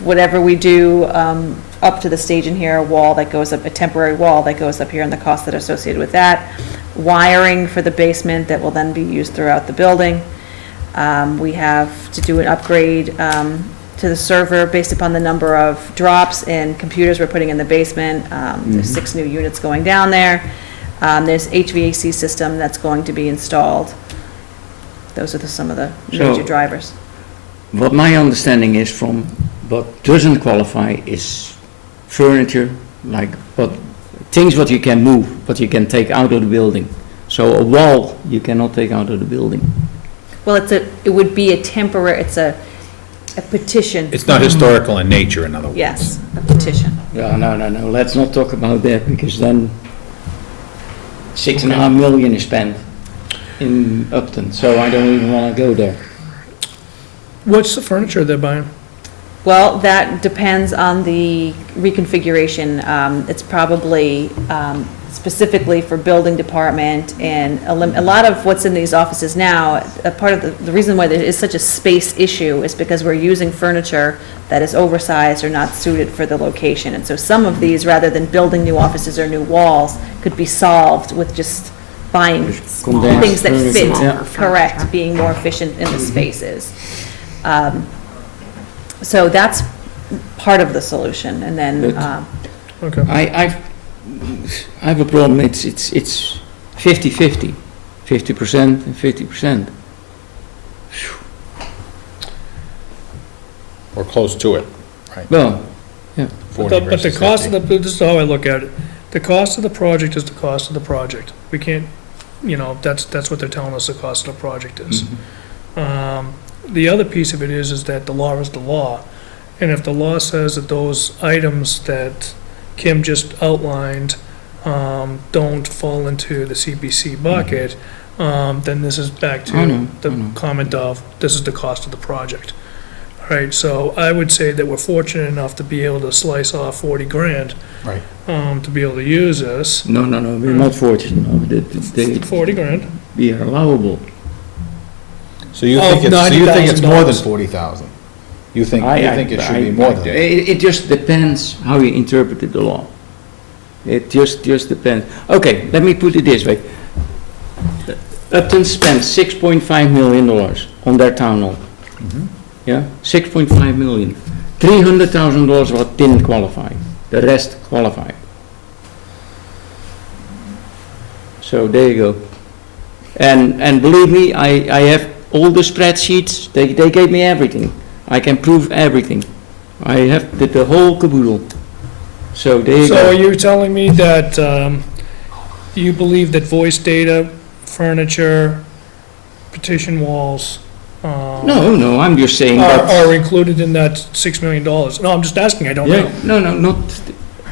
whatever we do up to the stage in here, a wall that goes up, a temporary wall that goes up here, and the costs that are associated with that. Wiring for the basement that will then be used throughout the building. We have to do an upgrade to the server based upon the number of drops and computers we're putting in the basement. There's 6 new units going down there. There's HVAC system that's going to be installed. Those are some of the major So- drivers. What my understanding is from what doesn't qualify is furniture, like, but things what you can move, what you can take out of the building. So a wall you cannot take out of the building. Well, it would be a temporary, it's a petition. It's not historical in nature, in other words. Yes, a petition. Yeah, no, let's not talk about that, because then 6.5 million is spent in Upton, so I don't even want to go there. What's the furniture they're buying? Well, that depends on the reconfiguration. It's probably specifically for building department, and a lot of what's in these offices now, a part of the reason why there is such a space issue is because we're using furniture that is oversized or not suited for the location. And so some of these, rather than building new offices or new walls, could be solved with just buying Condensed things that fit, furniture, yeah. correct, being more efficient in the spaces. So that's part of the solution, and then, Okay. I have a problem, it's 50/50, 50% and 50%. Or close to it, right? Well, But 40 the versus cost of 50. this is how I look at it. The cost of the project is the cost of the project. We can't, that's what they're telling us the cost of the project is. The other piece of it is that the law is the law. And if the law says that those items that Kim just outlined don't fall into the CPC bucket, then this is back I know, to the I know. comment of, this is the cost of the project. All right, so I would say that we're fortunate enough to be able to slice off 40 grand Right. to be able to use this. no, we're not fortunate enough, they 40 grand. be allowable. So you Of think it's more than $90,000. 40,000? You think it should be more than that? It just depends how you interpret the law. It just depends. Okay, let me put it this way. Upton spent $6.5 million on their town hall. Yeah, 6.5 million. $300,000 what didn't qualify. The rest qualified. So there you go. And believe me, I have all the spreadsheets. They gave me everything. I can prove everything. I have the whole caboodle. So there you So are go. you telling me that you believe that voice data, furniture, petition walls No, I'm just saying that. are included in that $6 million? No, I'm just asking, I don't know. Yeah, no, not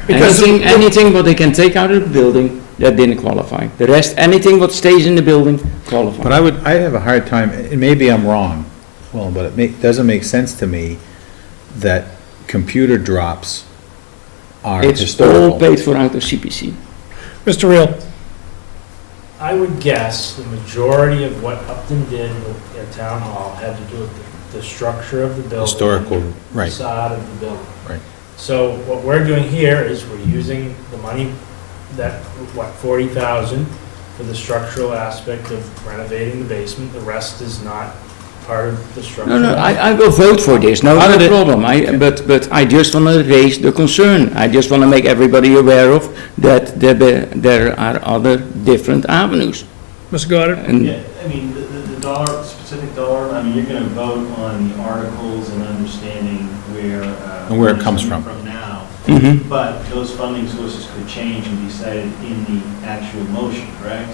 Because anything what they can take out of the building that didn't qualify. The rest, anything what stays in the building qualifies. But I have a hard time, and maybe I'm wrong, well, but it doesn't make sense to me that computer drops are It's all historical. paid for out of CPC. Mr. Real, I would guess the majority of what Upton did at Town Hall had to do with the structure of the building. Historical, right. Facade of the building. Right. So what we're doing here is we're using the money that, 40,000 for the structural aspect of renovating the basement. The rest is not part of the structure. No, I will vote for this, no problem. But I just want to raise the concern. I just want to make everybody aware of that there are other different avenues. Mr. Goddard? And Yeah, I mean, the dollar, specific dollar, I mean, you're gonna vote on the articles and understanding where. And where it comes from. From now, Mhm. but those funding sources could change and be cited in the actual motion, correct?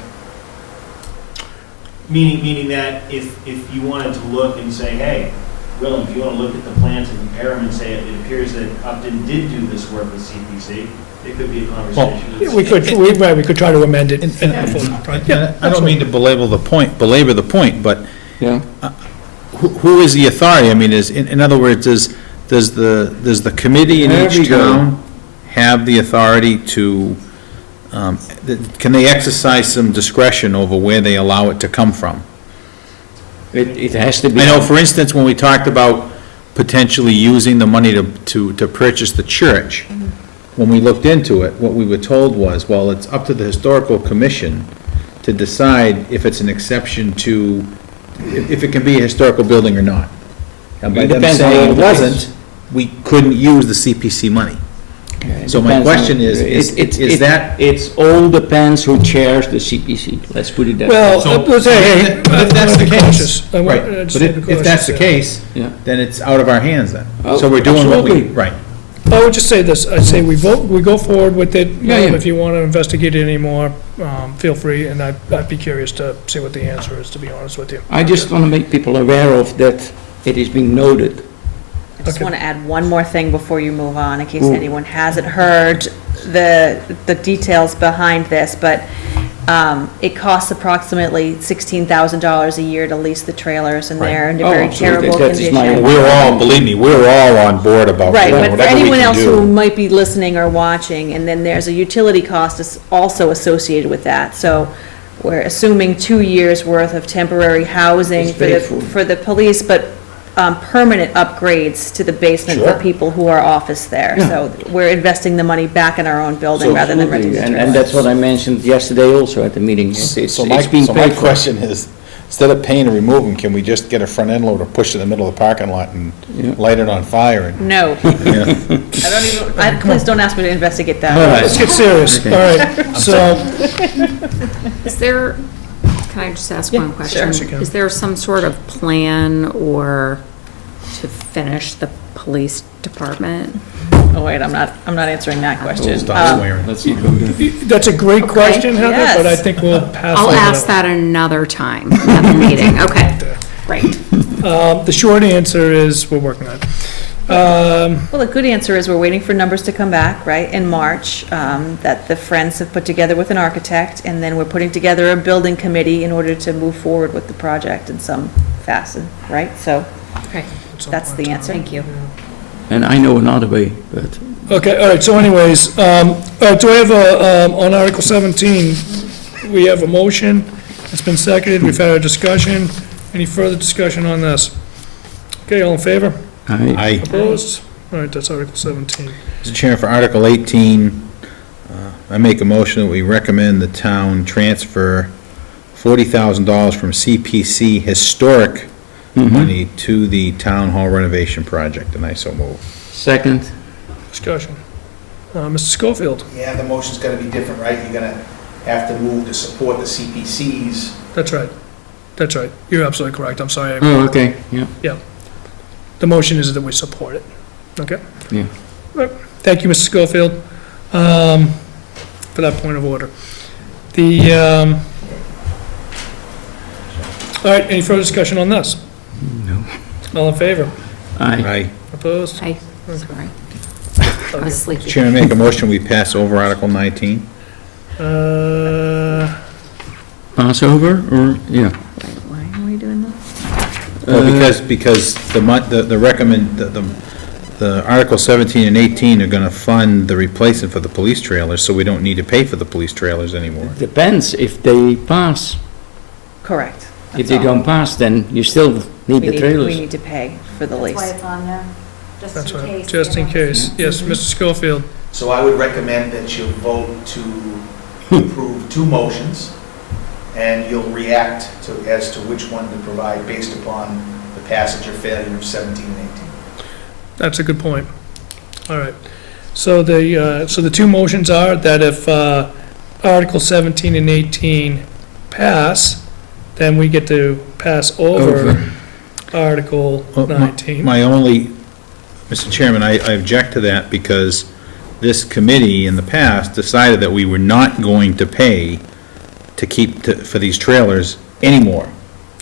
Meaning that if you wanted to look and say, hey, Will, if you wanna look at the plans and compare them and say it appears that Upton did do this work with CPC, it could be a conversation. Yeah, we could try to amend it. And I don't mean to belabor the point, but Yeah, who is the authority? I mean, in other words, does does the committee in There we each go. town have the authority to, can they exercise some discretion over where they allow it to come from? It has to be. I know, for instance, when we talked about potentially using the money to purchase the church, when we looked into it, what we were told was, well, it's up to the historical commission to decide if it's an exception to, if it can be a historical building or not. And by It them depends on saying it the wasn't, case. we couldn't use the CPC money. It So my depends on- question is that? It's all depends who chairs the CPC, let's put it that way. Well, So- but hey, But if that's the case, I want- right, I just but wanna be if that's the cautious, yeah. case, Yeah. then it's out of our hands then. Oh, So we're doing what we, absolutely. right. I would just say this, I'd say we go forward with it. Yeah, yeah. If you want to investigate it anymore, feel free, and I'd be curious to see what the answer is, to be honest with you. I just want to make people aware of that it is being noted. I just Okay. want to add one more thing before you move on, in case Ooh. anyone hasn't heard the details behind this, but it costs approximately $16,000 a year to lease the trailers, and they're in a Oh, very absolutely. terrible That is my- condition. We're all, believe me, we're all on board about Right, doing but for whatever we anyone can else who do. might be listening or watching, and then there's a utility cost is also associated with that. So we're assuming 2 years' worth of temporary housing It's paid for the police, but permanent upgrades to the basement for Sure. people who are office there. Yeah. So we're investing the money back in our own building rather than renting Absolutely. the And that's trailers. what I mentioned yesterday also at the meeting. It's So my being paid for. question is, instead of paying to remove them, can we just get a front end loader, push it in the middle of the parking lot and Yeah. light it on fire and, No, you know? I don't even, please don't ask me to investigate that. All right. Let's get serious, all right, so, Is there, can I just ask one question? sure. Is there some sort of plan or to finish the police department? Oh, wait, I'm not answering that question. Stop swearing. Let's not go there. that's a great question, Heather, but I yes. think we'll pass I'll over ask that another time, another meeting, okay, great. The short answer is, we're working on it. Well, the good answer is we're waiting for numbers to come back, right, in March, that the Friends have put together with an architect, and then we're putting together a building committee in order to move forward with the project in some fashion, right? So Okay, that's the answer. thank you. And I know another way, but Okay, all right, so anyways, all right, do I have on Article 17, we have a motion, it's been seconded, we've had a discussion, any further discussion on this? Okay, all in favor? I, Opposed? All right, that's Article 17. Mr. Chairman, for Article 18, I make a motion that we recommend the town transfer $40,000 from CPC historic money to the town hall renovation project, and I so move. second, Discussion. Mr. Schofield, Yeah, the motion's gonna be different, right? You're gonna have to move to support the CPCs. that's right, you're absolutely correct, I'm sorry. oh, okay, yeah, The motion is that we support it, okay? yeah. Thank you, Mr. Schofield, for that point of order. All right, any further discussion on this? No. All in favor? I, Opposed? Hi, sorry. I was sleepy. Mr. Chairman, make a motion, we pass over Article 19. pass over, or, yeah. Wait, why are we doing that? Well, because the Article 17 and 18 are gonna fund the replacement for the police trailers, so we don't need to pay for the police trailers anymore. Depends if they pass. Correct. If That's they all. don't pass, then you still need the We trailers. need to pay for the That's why lease. it's on there, just That's in right, case. just in case. Yes, Mr. Schofield, So I would recommend that you vote to approve two motions, and you'll react as to which one to provide based upon the passage or failure of 17 and 18. that's a good point. All right. So the two motions are that if Article 17 and 18 pass, then we get to pass over Article Well, 19. My only, Mr. Chairman, I object to that because this committee in the past decided that we were not going to pay to keep, for these trailers anymore.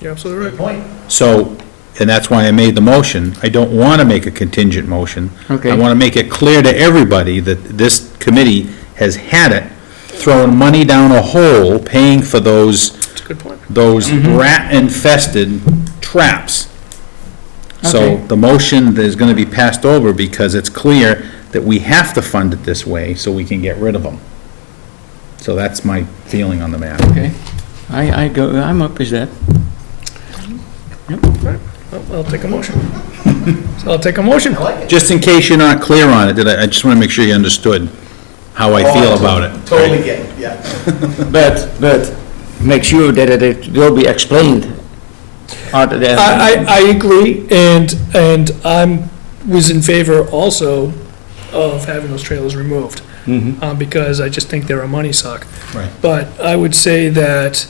You're absolutely Good right. point. So, and that's why I made the motion. I don't want to make a contingent motion. Okay. I want to make it clear to everybody that this committee has had it, throwing money down a hole, paying for those That's a good point. rat-infested traps. So Okay. the motion is gonna be passed over because it's clear that we have to fund it this way so we can get rid of them. So that's my feeling on the matter. Okay. I'm up with that. I'll take a motion. So I'll take a motion. I like it. Just in case you're not clear on it, I just wanna make sure you understood how I feel about it. Totally get it, yeah. But make sure that it will be explained. I agree, and was in favor also of having those trailers removed, because I just think they're a money suck. Right. But I would say that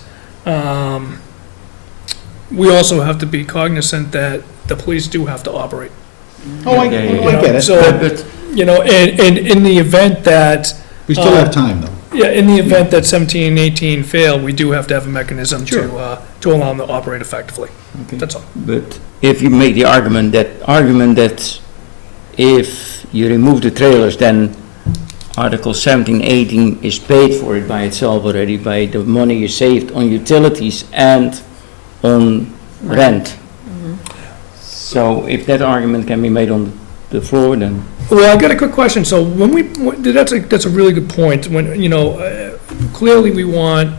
we also have to be cognizant that the police do have to operate. Oh, I get it. So, and in the event that, We still have time, though. yeah, in the event that 17 and 18 fail, we do have to have a mechanism Sure. to allow them to operate effectively. That's all. But if you make the argument that if you remove the trailers, then Article 17, 18 is paid for it by itself already by the money you saved on utilities and on rent. So if that argument can be made on the floor, then Well, I got a quick question. So that's a really good point. When, clearly we want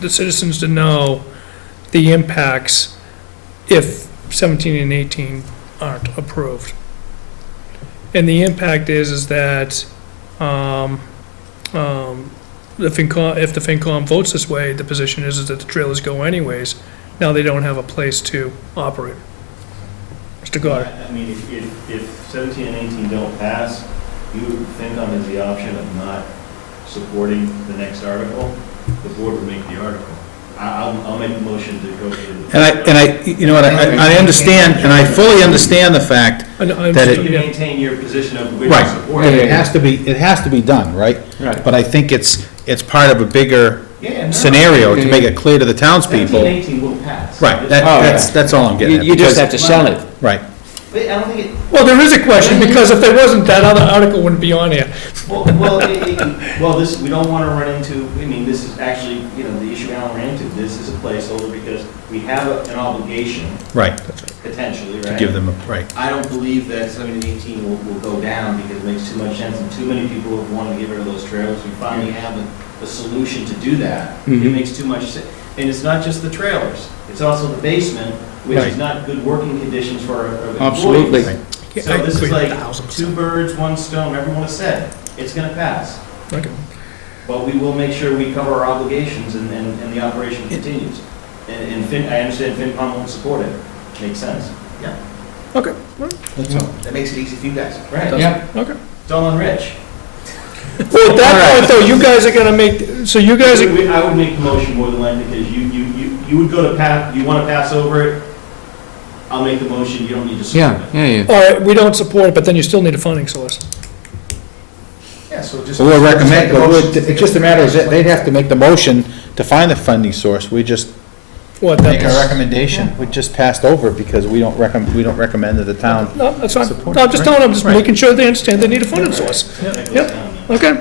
the citizens to know the impacts if 17 and 18 aren't approved. And the impact is that, if the FinCom votes this way, the position is that the trailers go anyways. Now they don't have a place to operate. Mr. Goddard. I mean, if 17 and 18 don't pass, FinCom has the option of not supporting the next article. The board would make the article. I'll make the motion to go to. I understand, and I fully understand the fact that You it, maintain your position of which right, support. it has to be done, right? Right. But I think it's part of a bigger Yeah, no. scenario to make it clear to the 17 townspeople. and 18 will pass. Right, Oh, yeah. that's all I'm getting at. you just because- have to sell it. Right. But I don't think it, Well, there is a question, because if there wasn't, that other article wouldn't be on here. this, we don't want to run into, I mean, this is actually, the issue Alan ran into. This is a placeholder because we have an obligation, Right, potentially, to right? give them, right. I don't believe that 17 and 18 will go down because it makes too much sense and too many people have wanted to get rid of those trailers. We finally have a solution to do that. It makes too much sense. And it's not just the trailers, it's also the basement, which Right. is not good working conditions for our employees. Absolutely. So this is like 1,000%. two birds, one stone, everyone has said, it's gonna pass. Okay. But we will make sure we cover our obligations and the operation continues. And I understand FinCom won't support it, makes sense. Yeah. Okay, That makes it easy for you guys. Right, Yeah. okay. it's all on Rich. Well, at that point, though, you guys are gonna make, so you guys, are- I would make the motion more than likely, because you would go to pass, you wanna pass over it, I'll make the motion, you don't need to support Yeah, it. yeah. all right, we don't support it, but then you still need a funding source. Yeah, so just. We'll just recommend, make the motion to it's just a matter of, they'd have to make the motion to find the funding source. We just What, make our that, recommendation. We just passed over it because we don't recommend that the town. no, that's fine. Support No, it, I'm just right? telling them, just Right. making sure they understand they need a funding source. That goes Yep. down. Okay,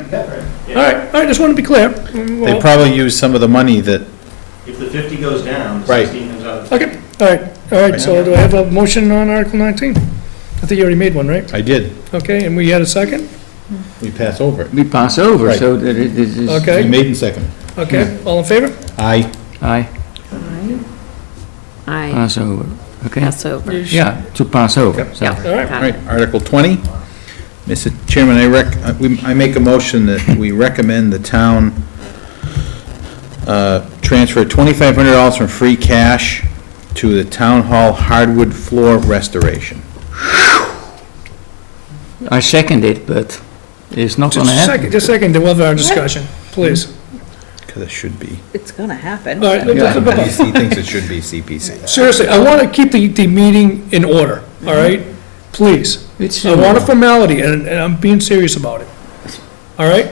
Yeah. all right, just want to be clear. They Well, probably use some of the money that, If the 50 goes down, the Right. 16 comes out. Okay, all right, so do I have a motion on Article 19? I think you already made one, right? I did, Okay, and we had a second? we pass over it. We pass over, Right. so that it is. We Okay, made in second. okay, all in favor? Aye. Aye, I pass over. Okay. pass over. Yeah, to pass over. So. Yeah, All right. got All it. right, Article 20. Mr. Chairman, I make a motion that we recommend the town transfer $2,500 from free cash to the town hall hardwood floor restoration. I second it, but it's not Just gonna a happen. second, just a second, we'll have our discussion, please. Because it should be. It's gonna happen. All right, He thinks it should be CPC. seriously, I want to keep the meeting in order, all right? Please. It's, I want a formality, and I'm being serious about it. All right?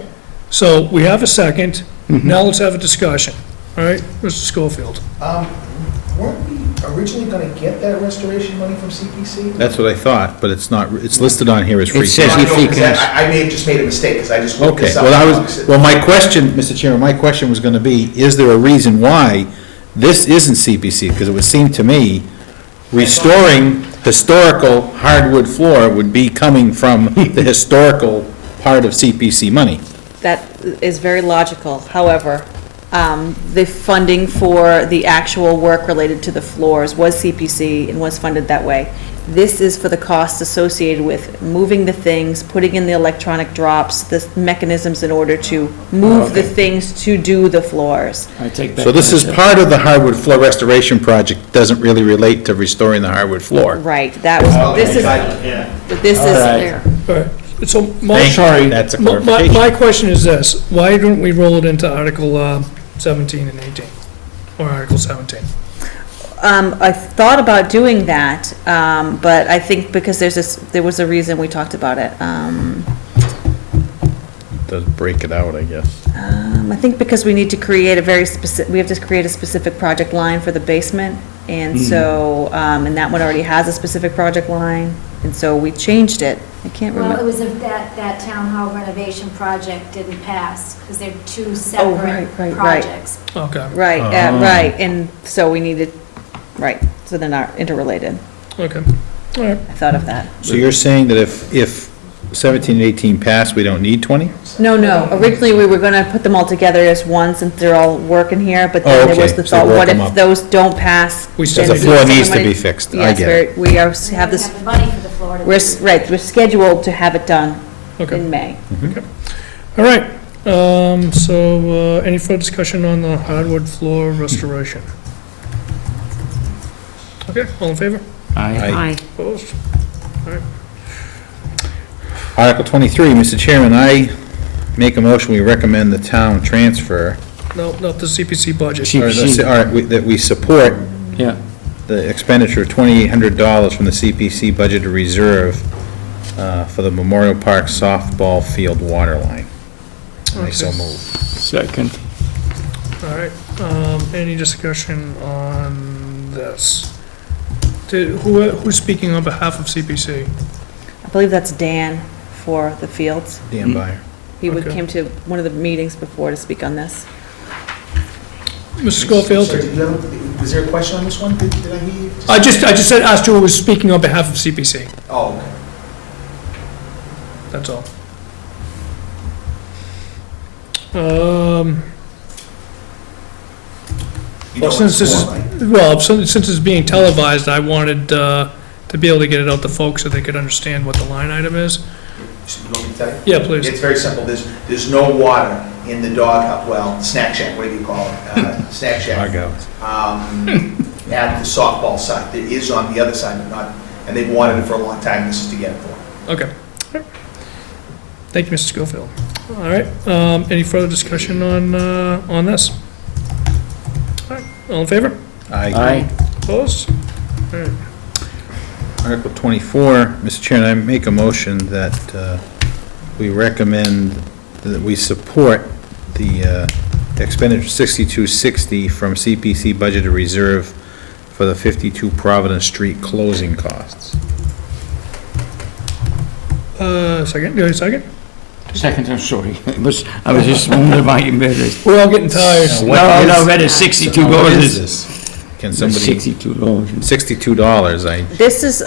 So we have a second, now let's have a discussion, all right? Mr. Schofield. Weren't we originally gonna get that restoration money from CPC? That's what I thought, but it's not, it's listed on here as free It says cash. No, I you know, free 'cause cash. I may have just made a mistake, because I just looked Okay, this up. well, my question, Mr. Chairman, my question was gonna be, is there a reason why this isn't CPC? Because it would seem to me restoring historical hardwood floor would be coming from the historical part of CPC money. That is very logical. However, the funding for the actual work related to the floors was CPC and was funded that way. This is for the costs associated with moving the things, putting in the electronic drops, the mechanisms in order to move the things to do the floors. I take back. So this is part of the hardwood floor restoration project, doesn't really relate to restoring the hardwood floor. Right, that was, this is, Yeah. this is, Alright. All right, so my, Sorry, that's a clarification. my question is this, why don't we roll it into Article 17 and 18? Or Article 17? I thought about doing that, but I think because there was a reason we talked about it. Does break it out, I guess. I think because we need to create a very specific, we have to create a specific project line for the basement. And so, and that one already has a specific project line, and so we changed it. I can't Well, it remember. was if that town hall renovation project didn't pass, because they're two right, separate right. projects. Okay, Right, right, and so we needed, right, so they're not interrelated. okay, all right. I thought of that. So you're saying that if 17 and 18 pass, we don't need 20? No, originally we were gonna put them all together as one since they're all working here, but then there was okay, the so thought, work what them if up. those don't pass? We still then The need floor some needs to money- be fixed, I Yes, get it. we are, We have this, have the money for the floor to be. we're scheduled to have it done Okay. in May. All right, so any further discussion on the hardwood floor restoration? Okay, all in favor? Aye. Aye. Opposed? All right, Article 23, Mr. Chairman, I make a motion, we recommend the town transfer, no, not the CPC budget. that we support Yeah, the expenditure of $2,800 from the CPC budgeted reserve for the Memorial Park softball field water line. I so Okay. move. second. All right, any discussion on this? Who's speaking on behalf of CPC? I believe that's Dan for the fields. Dan Byer. He Okay. came to one of the meetings before to speak on this. Mr. Schofield? Sorry, was there a question on this one? Did I hear you? I just said, asked who was speaking on behalf of CPC, Oh, okay. that's all. You know Well, since what's this is, going on, right? well, since it's being televised, I wanted to be able to get it out to folks so they could understand what the line item is. You want me to tell you? Yeah, please. It's very simple. There's no water in the dog, well, snack shack, whatever you call it, snack shack. At the softball site. There is on the other side, but not, and they've wanted it for a long time. This is to get it for. Okay. Thank you, Mr. Schofield. All right, any further discussion on this? All right, all in favor? Aye. Opposed? All right. Article 24, Mr. Chairman, I make a motion that we recommend that we support the expenditure 6260 from CPC budgeted reserve for the 52 Providence Street closing costs. Second, do I have a second? Second, I'm sorry. I was just wondering why you made it. We're all getting tired. No, that is $62. What is this? Can somebody, $62. $62, This is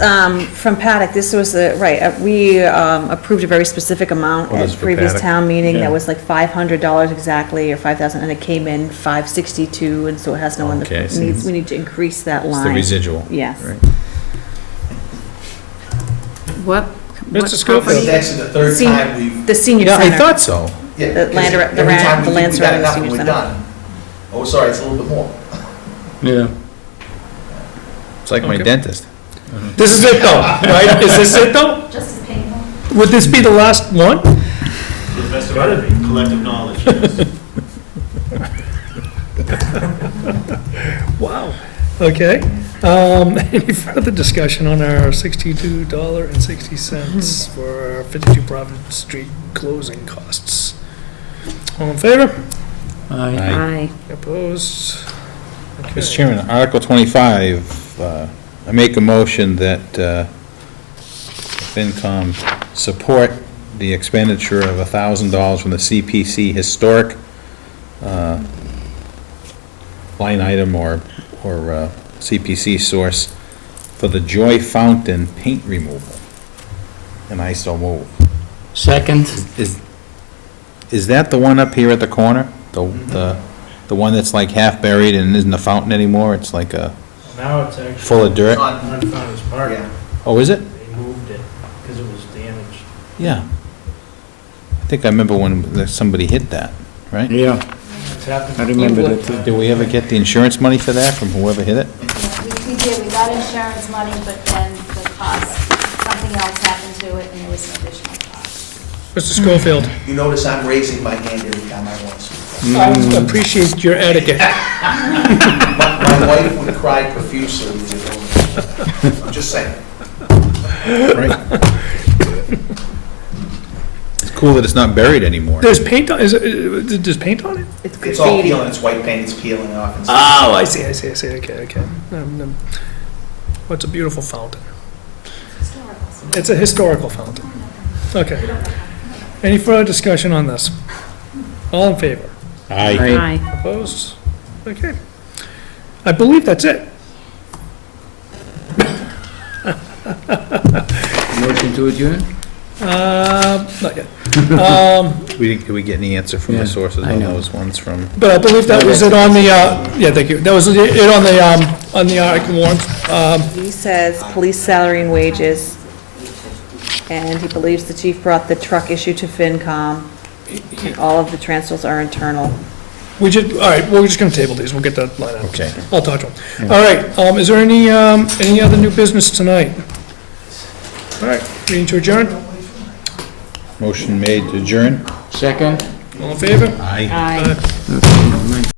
from Paddock, this was right, we approved a very specific amount What at is the for previous Paddock? town meeting, Yeah. that was like $500 exactly, or 5,000, and it came in 562, and so it has no one, Okay, I see. we need to increase that it's the line. residual. Yes. Right. What? Mr. Schofield? That's the third Sen- time we've, The senior Yeah, I center. thought so. yeah. The because land- the every land- time we the think land we got surrounding the enough and senior we're center. done. Oh, sorry, it's a little bit more. Yeah. It's like my Okay. dentist. This is it though, right? Is this it though? Just as painful. Would this be the last one? To the best of our collective knowledge, yes. Wow. Okay. Any further discussion on our $62.60 for our 52 Providence Street closing costs? All in favor? Aye. Aye. Opposed? Okay. Mr. Chairman, Article 25, I make a motion that FinCom support the expenditure of $1,000 from the CPC historic line item or CPC source for for the Joy Fountain paint removal. And I so move. Second? Is that the one up here at the corner? The one that's like half buried and isn't a fountain anymore? It's like a, Now it's actually. full of dirt? On Founder's Park. Yeah. Oh, is it? They moved it because it was damaged. Yeah. I think I remember when somebody hit that, right? Yeah, It's happened. I remember that too. Did we ever get the insurance money for that from whoever hit it? We did, we got insurance money, but then the cost, something else happened to it, and there was an additional cost. Mr. Schofield, You notice I'm raising my hand every time I want to speak. I appreciate your etiquette. My wife would cry profusely if you don't. I'm just saying. Right. It's cool that it's not buried anymore. There's paint on, there's paint on it? It's all peeling, it's white paint, it's peeling off. And Oh, I see, okay. Well, it's a beautiful fountain. It's a historical fountain. Okay. Any further discussion on this? All in favor? Aye. Aye. Opposed? Okay. I believe that's it. Motion to adjourn? Not yet. Did we get any answer from Yeah, the sources I on know. those ones from? But I believe that was it on the, yeah, thank you. That was it on the article warrant. He says police salary and wages, and he believes the chief brought the truck issue to FinCom, and all of the transfers are internal. All right, we're just gonna table these, we'll get that line out. Okay. I'll talk to him. All right, is there any other new business tonight? All right, meeting to adjourn, Motion made to adjourn? Second? all in favor? Aye. Aye. Okay, never mind.